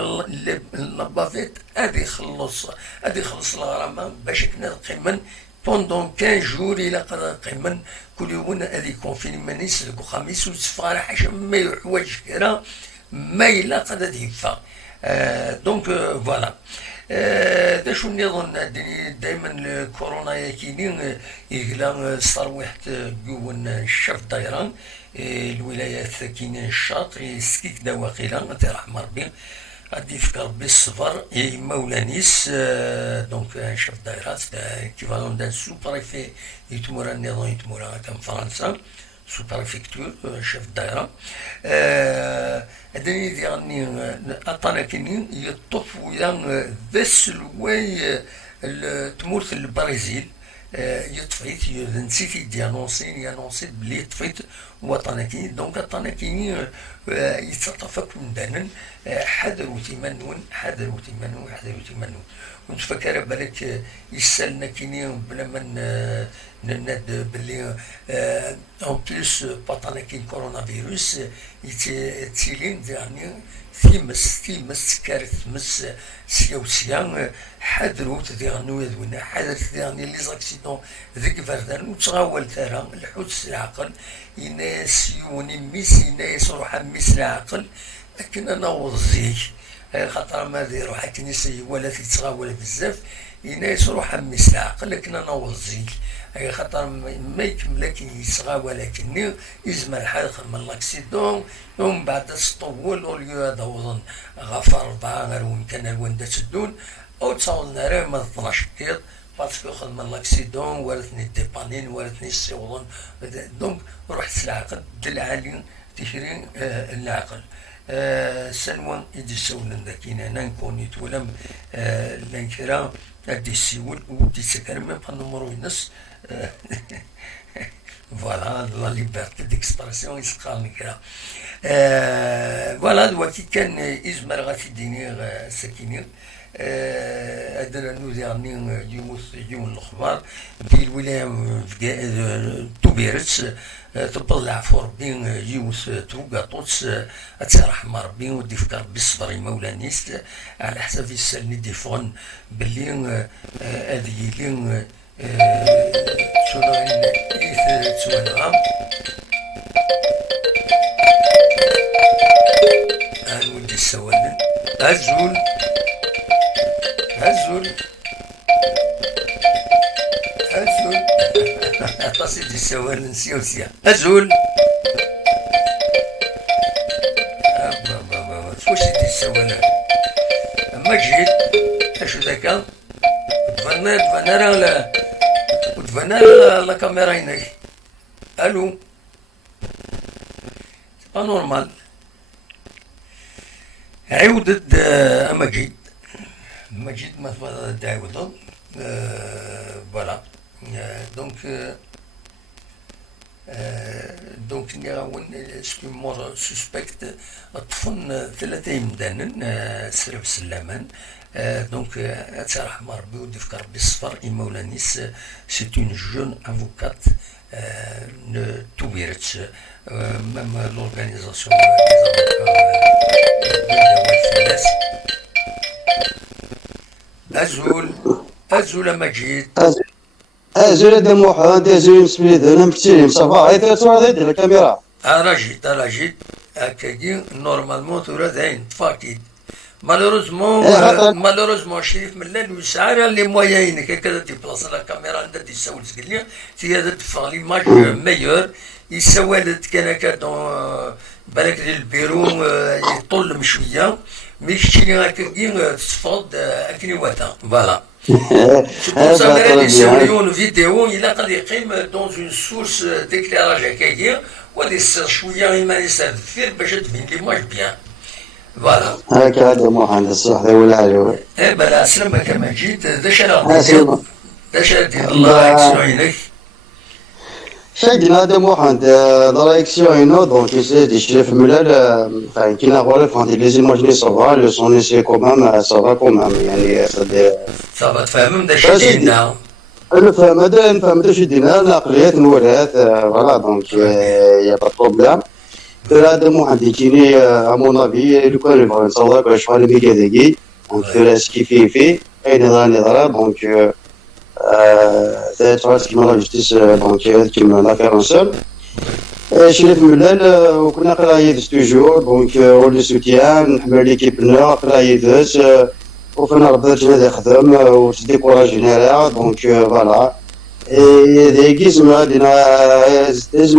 لابافيت هادي يخلص الغرامة باش كنا قيمن بوندون 15 جور الى قيمن كل يوم هادي كونفينمون يسلكو خميس وتفارح حاجة ما يحواج كرا ما إلا قد يدفع دونك فوالا دا شو نظن دائما الكورونا يكيني يقلا صار واحد جوون الشاف دايران الولايات كاينين الشاط يسكيك دا واقيلا تيرحم ربي غادي يفكر ربي الصبر يما ولانيس دونك شاف دايرات كيفالون دان سو بريفي يتمورا النظام يتمورا كان فرنسا سو بريفكتور شاف دايره هذاني ديالني عطانا كاينين يطوف ويا ذس الواي تمورت البرازيل يطفيت نسيت يانونسي بلي طفيت وطنا كاين دونك عطانا كاينين يتطفك من دانا حذروا تيمنون ونتفكر بالك يسالنا كاينين بلا ما نناد باللي اون بليس بطانا كاين كورونا فيروس تيلين يعني ثيمس كارث مس سياوسيا حذروا تديرنو يدونا حذرت تديرني لي زاكسيدون ذيك فردان وتغاول ترى الحدس العقل يناس يوني ميس يناس روح ميس العقل لكن انا وظيك خاطر ما دي روح كنيسة ولا تتغاول بزاف يناس روح ميس العقل لكن انا وظيك خاطر ما يكملك يصغى ولكن يزمر الحال من لاكسيدون ومن بعد تطول اوليو هذا وظن غفر 4 غير وين كان الوين تسدون او تصاولنا راه ما 12 كيض باسكو خدم لاكسيدون ورثني ديبانين ورثني السيوضن دونك رحت العقل دلعالي تشري العقل سنوان يدي سولن ذاكين انا نكونيت ولم الانكرا ادي السيول ودي سكر ميم با نمرو ينس فوالا لا ليبرتي ديكسبرسيون يسقال كرا فوالا دلوقتي كان ازمر غاتي ديني ساكيني هذا نو ديرني يوم الاخبار في الولايه توبيرت تطلع في ربي يوث توقاطوس اترحم ربي ودي فكر بالصبر مولانيس على حسب يسالني ديفون باللي هذه لي شنو تسوالها نولي السوالن هزول عطاسي دي السوالن سيوسيا هزول واش دي السوالن اما جيت اشو ذاك دفنا لا كاميرا هناك الو با نورمال عودت مجيد ما تعاودوا فوالا دونك نراون سكو مور سوسبكت طفن 3 يمدانا سرب سلامان دونك اترحم ربي ودي فكر ربي الصفر مولانيس سي اون جون افوكات توبيرت ميم لورغانيزاسيون أزول مجيد أزول دموحان أزول سميد أنا مفتيلي صافا غير تصور ديال الكاميرا أنا جيت هكاكي نورمالمون تورا داين فاكيد مالوروزمون شريف من الليل وسعر لي مويين هكذا تيبلاص لا كاميرا عندها تيساول تقلي تي هذا تفغ ليماج ميور يسوالت كان هكا دون بالك ديال البيرو يطل شويه مي شتيني هكاكي تصفد اكني واتا فوالا سي يسويون فيديو الى قد يقيم دون اون سورس ديكلاراج هكاكي ودي شويه يمارس الدفير باش تبين ليماج بيان فوالا هكا هذا موحد الصح ولا عليه بلا سلامك مجيد داش دير الله يكسو عينك شايدنا هذا موحد دايريكسيون دونك دي شريف ملال كاينه غرف عندي لي زيماجيني صافا لو سون سي كومام صافا كومام يعني صافا تفهم داش دينا نفهم داش دينا العقليات الوراث فوالا دونك يا با بروبليم هذا موحد يجيني امون افي لو كان يبغي نصور باش شحال ميكا داكي دونك سكي فيه اين نهضر دونك تعرف كيما لا جوستيس دونك كيما لافير سول شريف ملال وكنا قرايه توجور دونك اون لو سوتيان نحمل ليكيبنا قرايه وفين ربي جنا يخدم وتديكوراجينا دونك فوالا ديكي زعما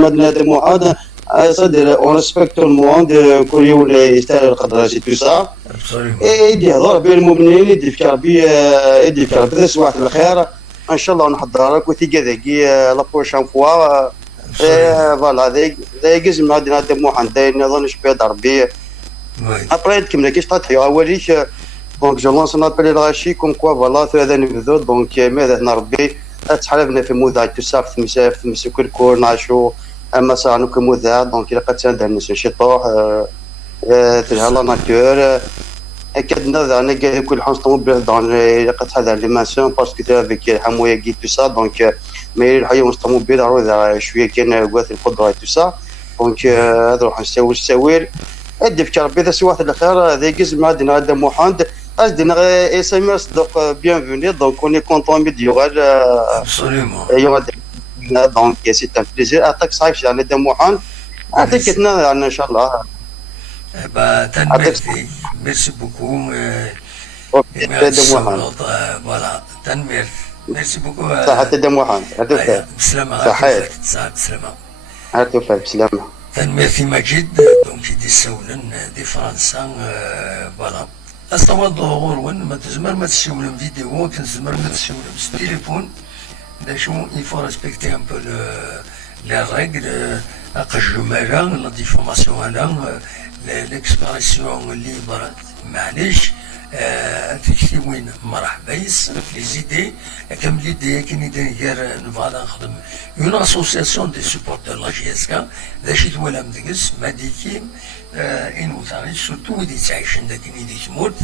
دي موعد c'est-à-dire on respecte tout le monde كل يولي يستاهل القدر سي تو سا يدي يهضر بين المؤمنين يدي في ربي يدي في ربي صباح الخير ان شاء الله نحضرك وتيجي ذاكي لا بروشان فوا فوالا ذاكي زعما دينا دي موعد نظن شبيه ربي ابري كيما كيش طاح اوليك دونك جو لونس نابيل الغاشي كوم كوا فوالا هذا نبذو دونك ماذا ربي تحالفنا في مذاع تساف في مسكن كون نعيشو اما ساعه نكون مذاع دونك الا قد تندى الناس شي طوح تلها لا ناتور اكيد نذا انا كاع كل حاجه طوموبيل دون الا قد هذا لي ماسيون باسكو تاع افيك حمويه كي تو سا دونك مي الحياه مستموبيل راه شويه كاين قوات القدره تو سا دونك هذا راح نساوي ادي في ربي ذا سواح الاخر ذيك زعما عندنا هذا محمد عندنا اس ام اس دونك بيانفوني دونك اوني كونطون ميديوغال ابسوليومون دونك سي ان بليزير اتاك صايف يعني دم محمد اعطيكنا يعني ان شاء الله ميرسي بوكو فوالا تنمير ميرسي بوكو صحة دم محمد بسلامة صحيح بسلامة عرفتوا بسلامة تنمير في مجد دونك دي سولن دي فرنسا فوالا أصلا ظهور وين ما تزمر ما تسولن فيديو كنزمر ما تسولن بالتليفون شو il faut respecter un peu les règles الجمالة لا ديفورماسيون هذا l'expression libre معليش تكتب وين مرحبا لي زيدي كم ليدي كاين داير نبغى نخدم اون اسوسياسيون دي سوبورتور لا جي اس كا ذا شي تولا مدقس ماديكي إنو ثاني سورتو ودي تعيش عندك ندي تموت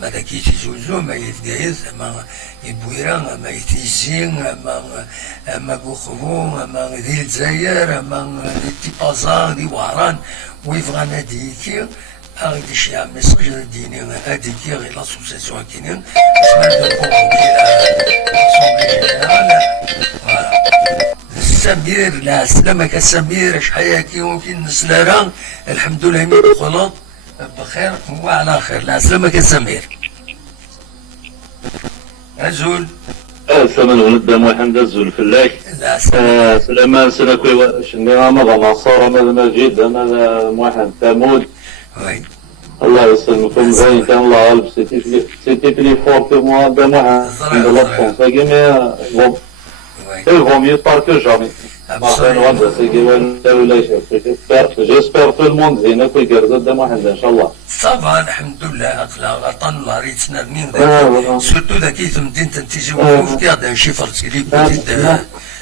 ما ذاك يتزوجو ما يتجاهز ما يبويرا ما يتيزين ما بوخبو ما ذي الجزائر ما ذي تيبازان ذي وهران ويفغى ناديكي أغدي شي ميساج ديني هاديكي غير لاسوسياسيون كاينين اسمها دو كونفوكي لاسومبلي جينيرال فوالا سمير لا سلامك سمير شحال يمكن نسلارا الحمد لله مي دخلت بخير وعلى خير لا سلامك سمير أزول سلام ولد محمد الزول فلاك لا سلام سنكوي شنو ما نصارى ما جيد انا محمد ثمود وي الله يسلمكم زين كان الله غالب سيتي بلي فور كو موا دا محمد الله فرنسا كيما il vaut mieux tard que jamais. J'espère tout le monde هنا كي يقرز دا محمد ان شاء الله. صافا الحمد لله اقلا غطان الله ريتنا منين ذاك سورتو ذاك يتمدين تنتيجي وفي هذا شي فرص اللي بديت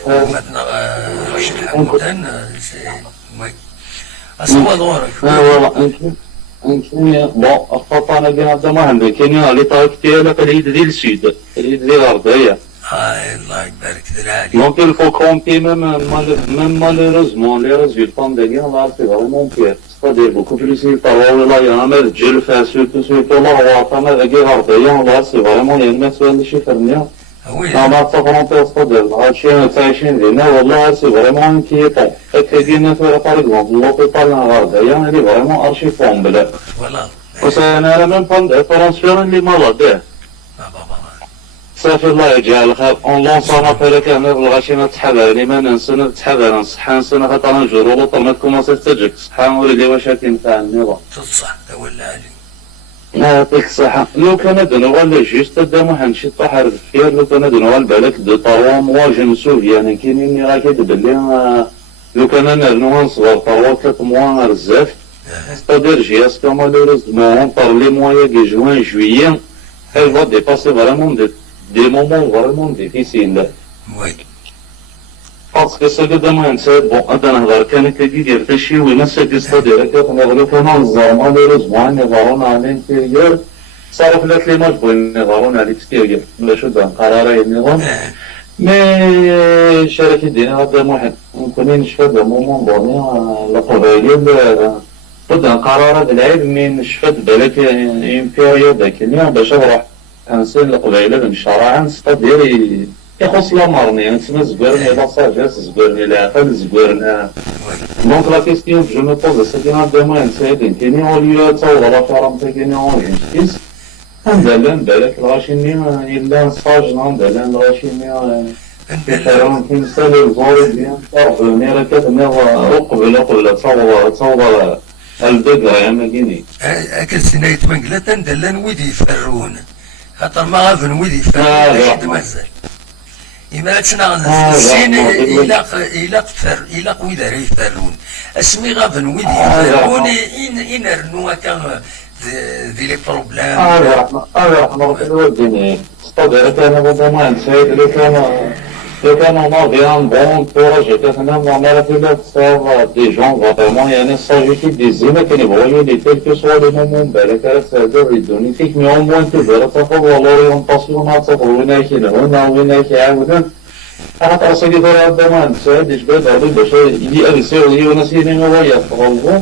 مثلا رشيد الحمدان وي اسوا دورك بون الخطا انا بين دا محمد كاينين لي طايف ديالك اليد ديال السود اليد ديال الغربيه. الله يبارك ذلك. Donc il faut compter même malheureusement les résultats de gain là c'est vraiment pire. C'est-à-dire beaucoup plus il là il y a un رجال surtout là وطنا ذاك غربية là c'est vraiment les الناس اللي شفنا. Oui. أنا أتصور c'est-à-dire هادشي تعيشين هنا والله c'est vraiment inquiétant. كاينين في par exemple l'hôpital غربية اللي vraiment archi فامبل. Voilà. وسأنا même pas transfert اللي malade. صافي الله يجعل الخير اون لونسون ابيل كامل الغاشي تحبها لي ما ننسى تحبها نصحى نسنا خاطر نجرو لو ما تكومونسي تجيك صحة وليدي واش تنفع النظام تصح ولا علي يعطيك الصحة لو كان دنوا ولا جوست دامو حنشي طاح الفكير لو كان دنوا بالك دو طوا موا جو مسوفيان كاينين راه كيدبر لي لو كان نرنو نصغر طوا 3 موا بزاف ستادير جي اس كو مالوريزمون بار لي موا كي جوان جويي elle va dépasser vraiment des moments vraiment difficiles. Oui. Parce que ce que demande c'est bon, أنا نهضر كان كيدير حتى شي وين سادير كنهضروا كانوا الزهر مالوريزمون نهضرون على الانتيريور صاروا ثلاث لي ماتش بغينا نهضرون على الاكستيريور باش هذا قرار النظام مي شارك دينا هذا واحد ممكن نشفى هذا مومون دوني القبائل بدنا قرارات العيب من شفت بالك امبيريود كينيا باش نروح انسان القبيله بالشرع نستدير يخص لا مرني نسمى زبرني لا ساجاس زبرني العقل زبرنا دونك لا كيستيون جو مو بوز سي كاين ديما انسان كينيا وليا تصور راه فرام كينيا اورينتيس ندلن بالك الغاشيني إلا صاجنا ندلن الغاشيني كيفرون كيمسال الزوري ديال طرفني راه كتني قبل تصور البدرة يا مديني أكل سنة يتمنقلة تندلن ويدي يفرون خاطر ما غافن ويدي يفرون شد مازال إما تسنا السين إلاق ويدا يفرون اسمي غافن ويدي يفرون إن رنو هكا ذي لي بروبلام رحمة الدنيا استدعي كان بضمان سيد لو كان on avait un bon projet كنا نعمل في faire des gens vraiment يعني s'agit des images qui voyaient les quel que soit le moment بالك هذا يدوني فيك mais au moins تقدر تاخذ l'orientation تاخذ هنا عاودا أنا تصدق هذا الضمان سيد جبت هذا باش يدي أرسل لي ونسيني نوايا فغلبو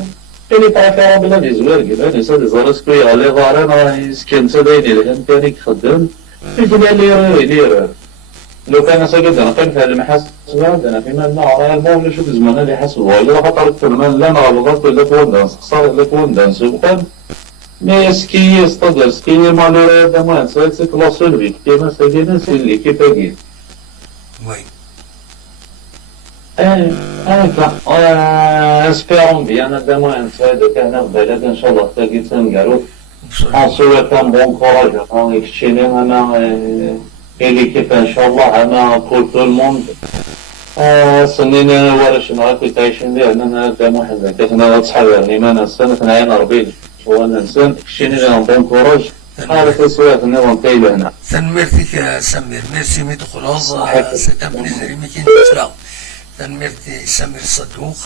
اللي طايفة بلا دي زوار كذا نسا دي زارسكوي على غارنا سكن سدايني لهم كان يخدم يقول لي لو كان سجد أنا كان في المحاسبة أنا في مال نعرى المهم نشوف زمان اللي حسبوا إلا خطر الترمان لا نغلط ولا كون دانس خسر ولا كون دانس وقال mais ce qui est c'est-à-dire ce qui est malheureux de moi c'est que la seule victime c'est l'équipe guide oui espérons bien demain de كان بلد إن شاء الله تلاقي تنقلوا on souhaite un bon courage en exchange أنا et l'équipe Inch'Allah أنا pour tout le monde سنين ورش نعرف تعيشين لي أننا دام واحد كنا نتصحى يعني ما نسنا ثنايا ربيع وانا نسن شيني لنا بون كوراج هذا كسوات نظام تايل هنا تنمرتك سمير ميرسي ميت خلاص ستبني زريمي كي نتسرع تنمرتي سمير صدوق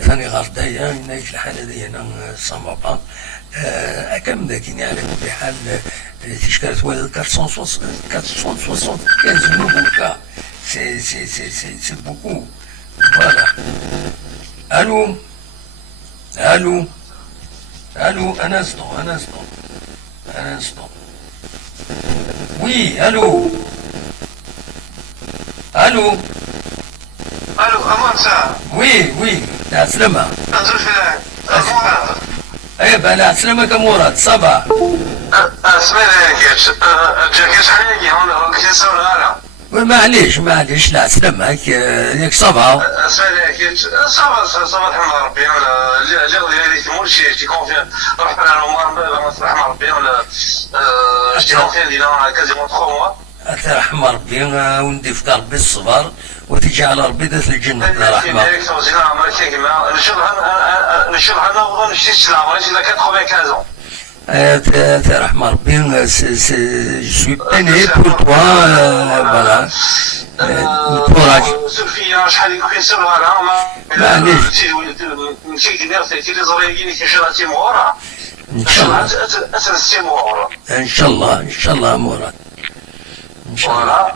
ثاني غردايا هناك الحالة دي هنا صمبا أكم ذاكين يعني بحال تشكرت والد 475 nouveaux cas c'est beaucoup voilà allô un instant oui allô أمان ساعة oui لا سلامة أنزل في المراد ايه بقى لا سلامك مراد صباح اسمعني كيش جاكيش حاليا هون كيش سوى الغالة معليش لا سلامك ياك صباح اسمعني كيش صباح الحمد ربي ولا اللي هذيك مولشي تي كونفيان رحت على العمر رحمة ربي ولا تي كونفيان دينا كازيمون 3 موا رحمة ربي وندي في ربي الصبر وتجي على ربي داس الجنة رحمة نشوف انا وظن نشتي السلام الا كانت 95 رحمة ربي je suis peiné pour toi voilà courage سلفية شحال يكون سيروا انا مشيت ليرسيتي لي زريقيني كي شراتي مورا ان شاء الله اتنسي مورا ان شاء الله مراد ان شاء الله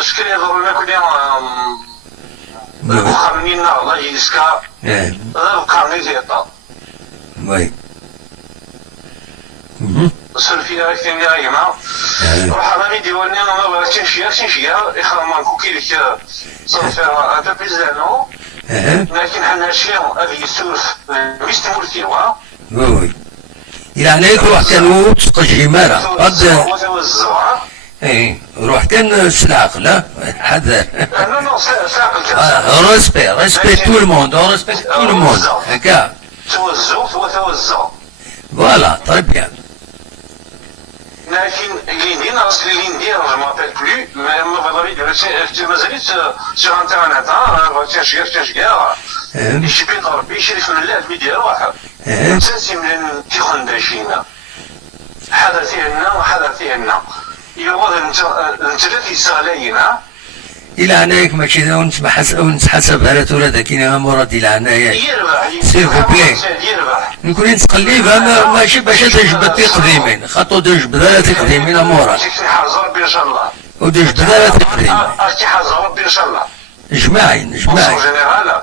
شكرا ضروري كنا خمينا الله يسكا قرني زيطا وي سلفيا كتير يا جماعة روح رامي ديواني أنا ما بغيتش نمشيها يخرم مانكو كي ديك صنفيها أتا بيز لانو لكن حنا شيء هذه السلف بيستمر فيها وي يعني روح كانوا تسقج مرة قد ايه روح كان سلاق لا حذر ريسبي تو الموند هكا توزع فوالا طيب bien لكن ليندي ناقص ليندي جو مابيل بلو ما فضلي مازالت سور انترنت تنشقير يشبي ضربي يشرف من الله الميديا واحد تنسي من تيخون داشينا حدثينا يوضع نتلت يسالينا إلى عنايك ماشي ونتحسب على تورا داكينا مراد إلى عنايا سيفو بلي نكون نتقلب ماشي باش تجبد تقديمين خاطو تجبد على تقديمين مراد حاضر ربي إن شاء الله وتجبد على تقديمين حاضر ربي إن شاء الله جماعي جنرال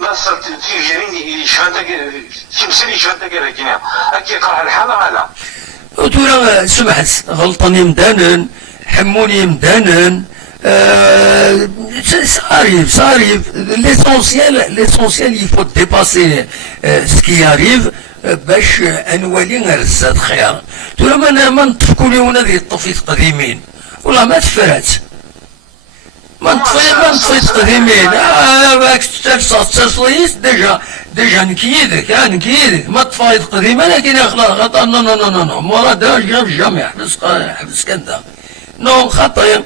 بس تيجيني شفانتك تمثلي شفانتك لكن أكيد قرح الحالة على وتورا سمحت غلطني مدانن حموني مدانن Ça arrive. L'essentiel, il faut dépasser ce qui arrive باش نولي نرزاد خير. تقول ما نتفكوا ليونا ذي الطفيت قديمين والله ما تفرات. ما نطفيت قديمين. باك تصليت ديجا نكيدك ما طفيت قديما لكن خلاص نو مراد جامي حبس كندا. نو خطير.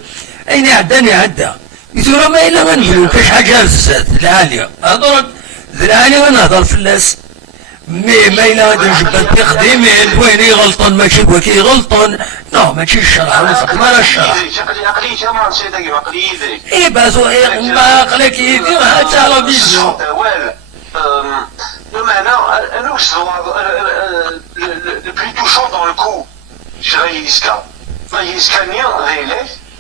أين عدى يثورا ما إلا ما نقولو كاش حاجة بزاف العالية هضر العالية غنهضر في الناس ما إلا غادي نجبد تقديمين وين يغلطن ماشي كي غلطن نو ماشي الشرع وفق ما لا الشرع إيه بازو ما قلك يدي حتى على فيزيون بمعنى أنا وش le plus touchant dans le coup chez Yiska نيا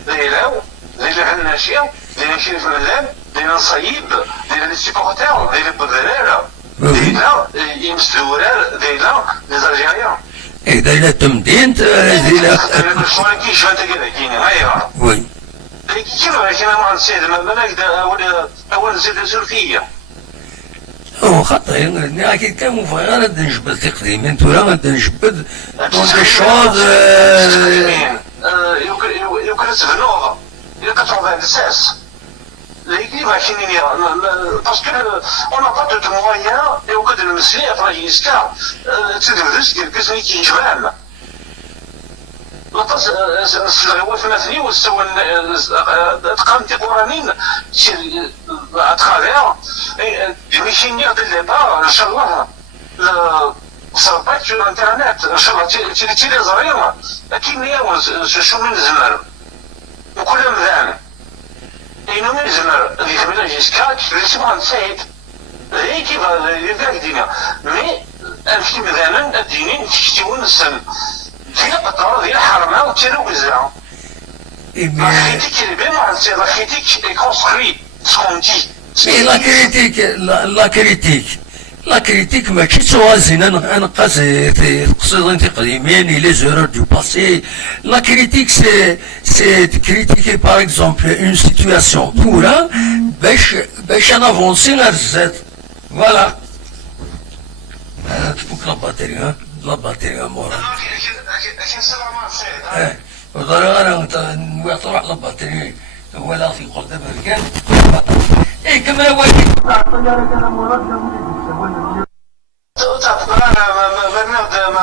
ذيلاو ذي العناشية ذي الشريف ملان ذي الصعيب ذي السيبورتير ذي البدلالة ذي لا يمسلورال ذي لا ليزالجيريان إذا إلا تمدين ذي لا الشوالي كيش فانتا كيني غايرا وي كيف مع السيد ما نقدر أول زيد سلفية هو خطير أكيد كان مفاجأة غادي نجبد تقديمين تورا غادي نجبد دونك الشوز يمكن تبنوها إلى 96 l'équipe va finir parce que on n'a pas de moyens et au cas de المسلية في راجيسكا تدرس ديال كسني كيجبان لطاس الغوا في مثلي واستوى تقامتي قرانين اتخافير ميشينير ديال ليطا ان شاء الله صربات في الانترنت ان شاء الله تيلي زريمه لكن هي شو من زمان وكل مذان إنه من زمان اللي خمينا جيسكا اللي سمعنا نسيت هي كيف يبقى الدنيا مي في مذانا الدينين تشتيون السن ديال القطار ديال الحرمه وتيرو بزاف لاخيتيك اللي بين واحد السيد لاخيتيك كونسكري سكونتي La critique ماشي توازن نقص تقصدين تقديمين les erreurs du passé. La critique c'est de critiquer par exemple une situation طولة باش نافونسي للزاد. Voilà. تفك لا باتري مورا. وضرر أنا نوع طلع لا باتري ولا في قلب بركان. إيه كمان واجد.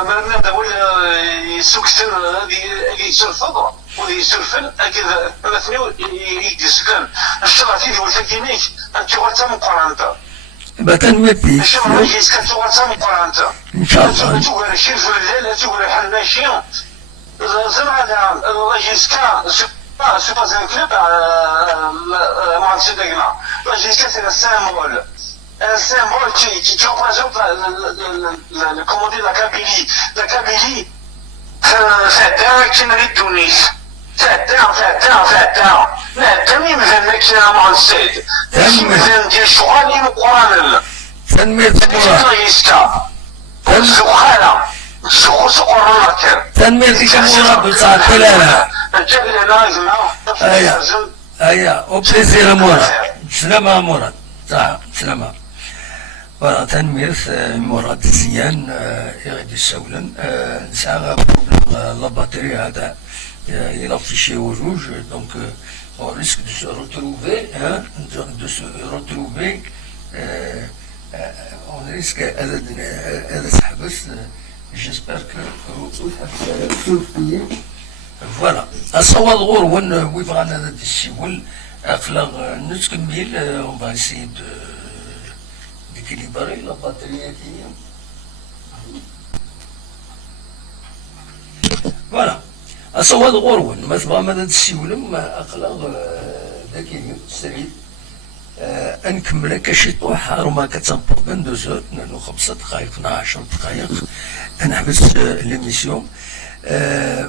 مرنا ولا يسوكسن اللي يسرفض ولا يسرفن هكذا مثلا يدسكن الشرعتي ديال الحكيميك انت غتم قرانتا بتنمتي الشرع يسكن غتم قرانتا ان شاء الله تقول الشرف الليل تقول الحناشي زعما الله يسكن c'est pas un club à Manchester. Jusqu'à c'est un symbole qui représente comment dire, la Kabylie. La Kabylie, c'est un terre qui mérite Tunis. C'est un terre. Mais تمي مثلا كي مع السيد تمي مثلا ديال الشغل اللي مقرن تنمية الزخالة سوق الراكب تنمية الجمهورة بتاع الدلالة أيا وبليزير مراد سلامة مراد صح سلامة ورا تنمية مراد زيان يغيد السولن نسعى la batterie هذا il a fiché au rouge donc on risque de se retrouver on risque هذا سحبس j'espère que voilà أصوات غور ويبغى هذا الشيء أخلاق نتكمل on va essayer d'équilibrer la batterie voilà أصوات غور ما تبغى ماذا تسيولم أخلاق ذاك سريد نكمل كشي طوحة رما كتنبض بين دوزور لأنه 5 دقائق 10 دقائق نحبس ليميسيون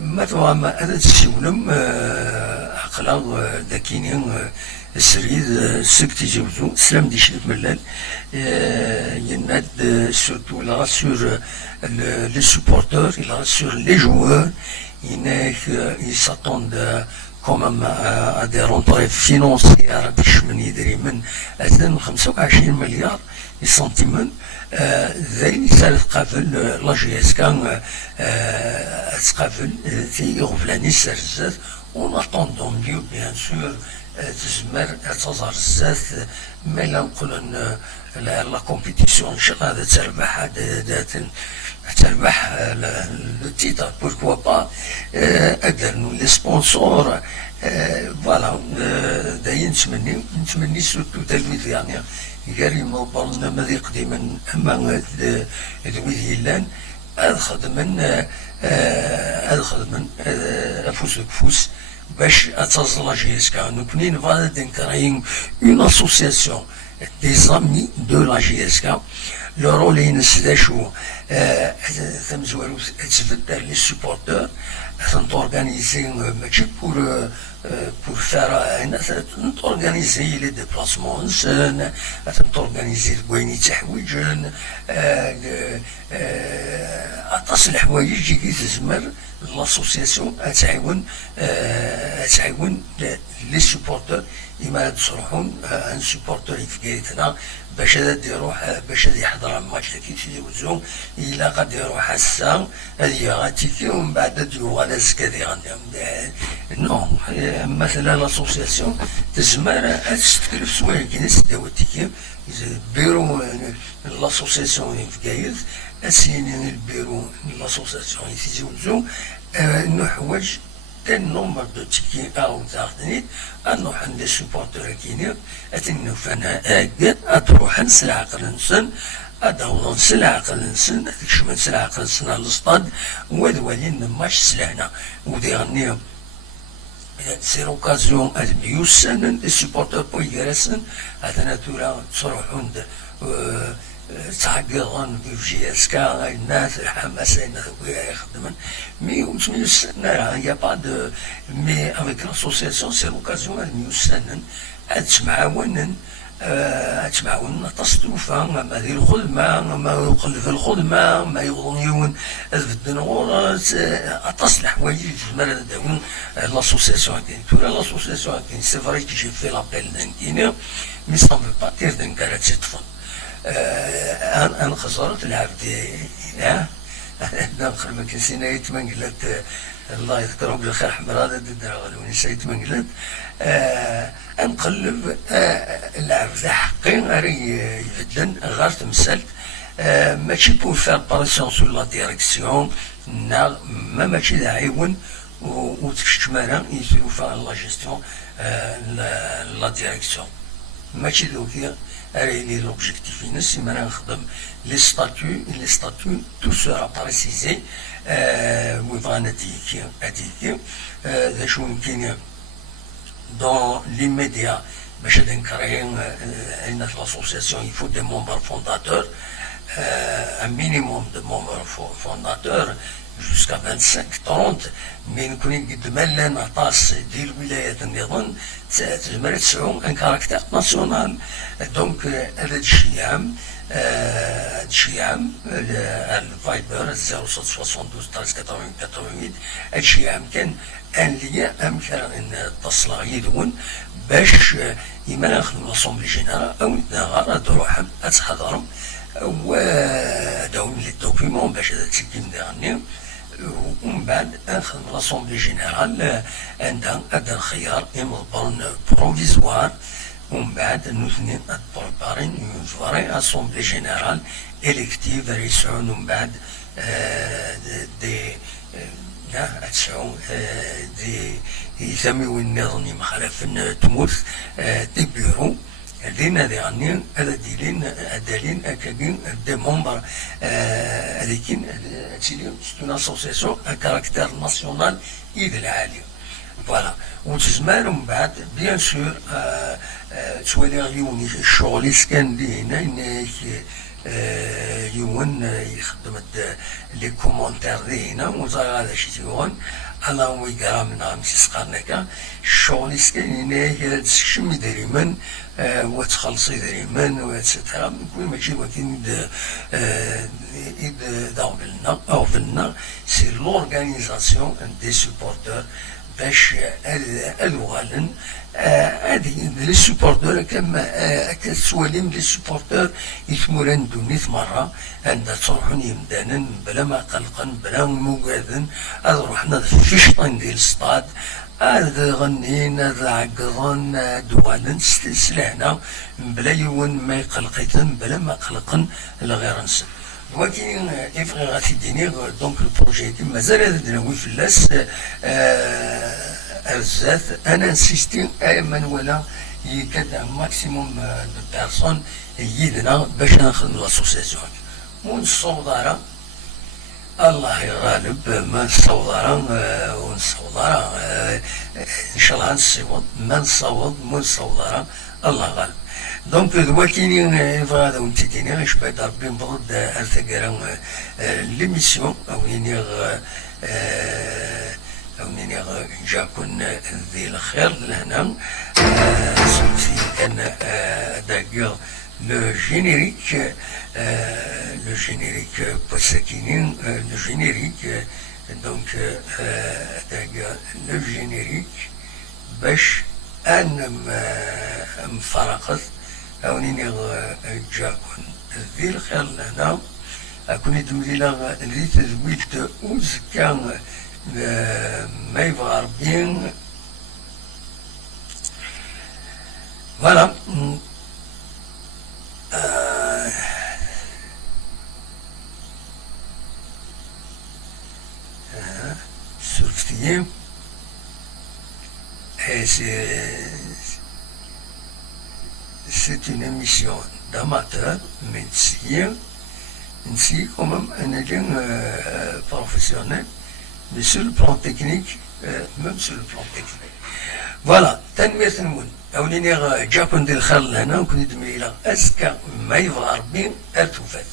ما تبغى ما هذا تسيولم أخلاق ذاكينين السريد سكتي جوزو سلام دي شريف ملال يناد surtout il rassure les supporters il rassure les joueurs ils s'attendent كومام دي رونتري فينونسيير باش من يدري من 25 مليار سنتيمن زي سال تقابل لا جي اس كان تقابل في غفلاني سرزات ونطوندون ليو بيان سور تزمر تظهر الزات ما لا نقول لا كومبيتيسيون شغل هذا تربح تربح لو تيتر بوركوا با اقدر لي سبونسور فوالا داين نتمني سورتو تلميذ يعني يقاري موبرنا ماذي قديما اما ذوي يلان خدمن افوس بفوس باش اتزلا جيسكا نكوني نفادا دنكراين اون اسوسياسيون دي زامي دو لا جيسكا لو رول ينسداشو تمزوالو تبدل لي سوبورتور تنتورغانيزي ماشي pour faire organiser les déplacements تنتورغانيزي الكويني تحويجن اتصل الحوايج كي تزمر لاسوسياسيون تعاون لي سوبورتور إما تصرحون ان سوبورتور يفكيتنا باش يروح باش يحضر الماتش كي تيوزو الا قد يروح هسا هذه غاتيكي ومن بعد يوغال كذي نو مثلا لاسوسياسيون تزمر تستكلف سوايع كنيس داوتيكي بيرو لاسوسياسيون يفكايت اسينين البيرو لاسوسياسيون يتيوزو نحوج النمبر دو تيكي او تاخدنيت انو حن لي سوبورتور كينير اتنو فانا اكد اتروح نسلع قلنسن ادور نسلع قلنسن تكشمن سلع قلنسن على الاسطاد ودوالين ماش سلعنا ودي غنيو سي لوكازيون ادميوسن لي سوبورتور بويغرسن هذا تورا تصرحون تعقلون في اس كا الناس الحماسه الناس يخدمون مي ومسنا يا با دو مي افيك لاسوسياسيون سي لوكازيون الميوسنن تمعاونن تصدوفا ما دير الخدمه ما يقلب في الخدمه ما يغنيون الدنور تصل حوايج المرة داون لاسوسياسيون كاين تورا لاسوسياسيون كاين سي فري كي جي في لابيل دانكيني مي سون با تير دنكارات تطفن أنا خسرت العبد نقل كنسينا يتمنقلت الله يذكره بالخير حمرادة الدراغلوني سيتمنقلت نقلب العبد حقي غير يفدن غير تمثلت ماشي بور فار باريسيون سو لا ديريكسيون ماشي داعيون وتكشتمانا يسيرو فيها لا جيستيون لا ديريكسيون ماشي دوكيا les l'objectif initial c'est نخدم les statuts tout sera précisé ويبغى هذيك شو يمكن dans l'immédiat باش نكري عندنا في l'association il faut des membres fondateurs un minimum de membres fondateurs jusqu'à 25-30 mais نكون قد ملان عطاس ديال الولايات النظام تزمر تسعو ان كاركتر ناسيونال دونك هذا الشيام الفايبر 0672 1388 الشيام كان ان ليا امكان ان تصل يدون باش يما ناخذ لاسومبلي جينيرال او نغار تروح تحضرهم وداوم لي دوكيمون باش تسكن ديرني ومن بعد نخدم لاسومبلي جينيرال عندها هذا الخيار يمضبرن بروفيزوار ومن بعد نوثنين بريبارين اون فوري اسومبلي جينيرال الكتيف يسعون ومن بعد دي تسعو دي يسميو النظام مخالف تموت دي بيرو هذين غنين هذا دالين اكادين دي ممبر هذيكين تسيلي ستون اسوسياسيون ان كاركتير ناسيونال ايد العالي فوالا وتزمان ومن بعد بيان سور تولي يوني الشغل كان لي هنا يون يخدم لي كومونتير دي هنا وزا هذا شي تيون انا ويقرا من امسيس قرنكا الشغل كان هنا تسكشم دايما وتخلصي دايما وتسترا كل ماشي وكين داولنا او فلنا سي لورغانيزاسيون دي سوبورتور باش الوغالن هذه لي سوبورتور كما كتسواليم لي سوبورتور يثمران دونيت مرة عندها تروحون يمدانا بلا ما قلقا بلا موقادا هذا روحنا في شطين ديال السطاد هذا غنين هذا عقضان دوالن سلهنا بلا يون ما يقلقيتن بلا ما قلقن لغير نسن ولكن يبغي غاتيديني دونك البروجي مازال هذا ناوي فلاس الزات انا انسيستي ايما ولا يكاد ماكسيموم دو بيرسون يدنا باش نخدم لاسوسياسيون ونصوضارا الله غالب ما نصوضارا ونصوضارا ان شاء الله نصوض ما نصوض مو نصوضارا الله غالب دونك دلوقتي هذا ونتيني غيش بعد ربي نبغض ارتقرا ليميسيون او نيني جاكن ذي الخير لهنا صوتي كان داكيغ لو جينيريك بوساكينين لو جينيريك دونك داكيغ لو جينيريك باش انا مفرقت او نيني جاكن ذي الخير لهنا اكون يدملي ذي تزويت وزكا ما يبغى ربي فوالا سورتي c'est une émission d'amateur mais ainsi quand même un agent professionnel mais sur le plan technique même sur le plan technique فوالا تنمية نمون أوليني جاكون ديال الخير لهنا وكنت دمي إلى أزكى ما يبغى ربي أرتوفات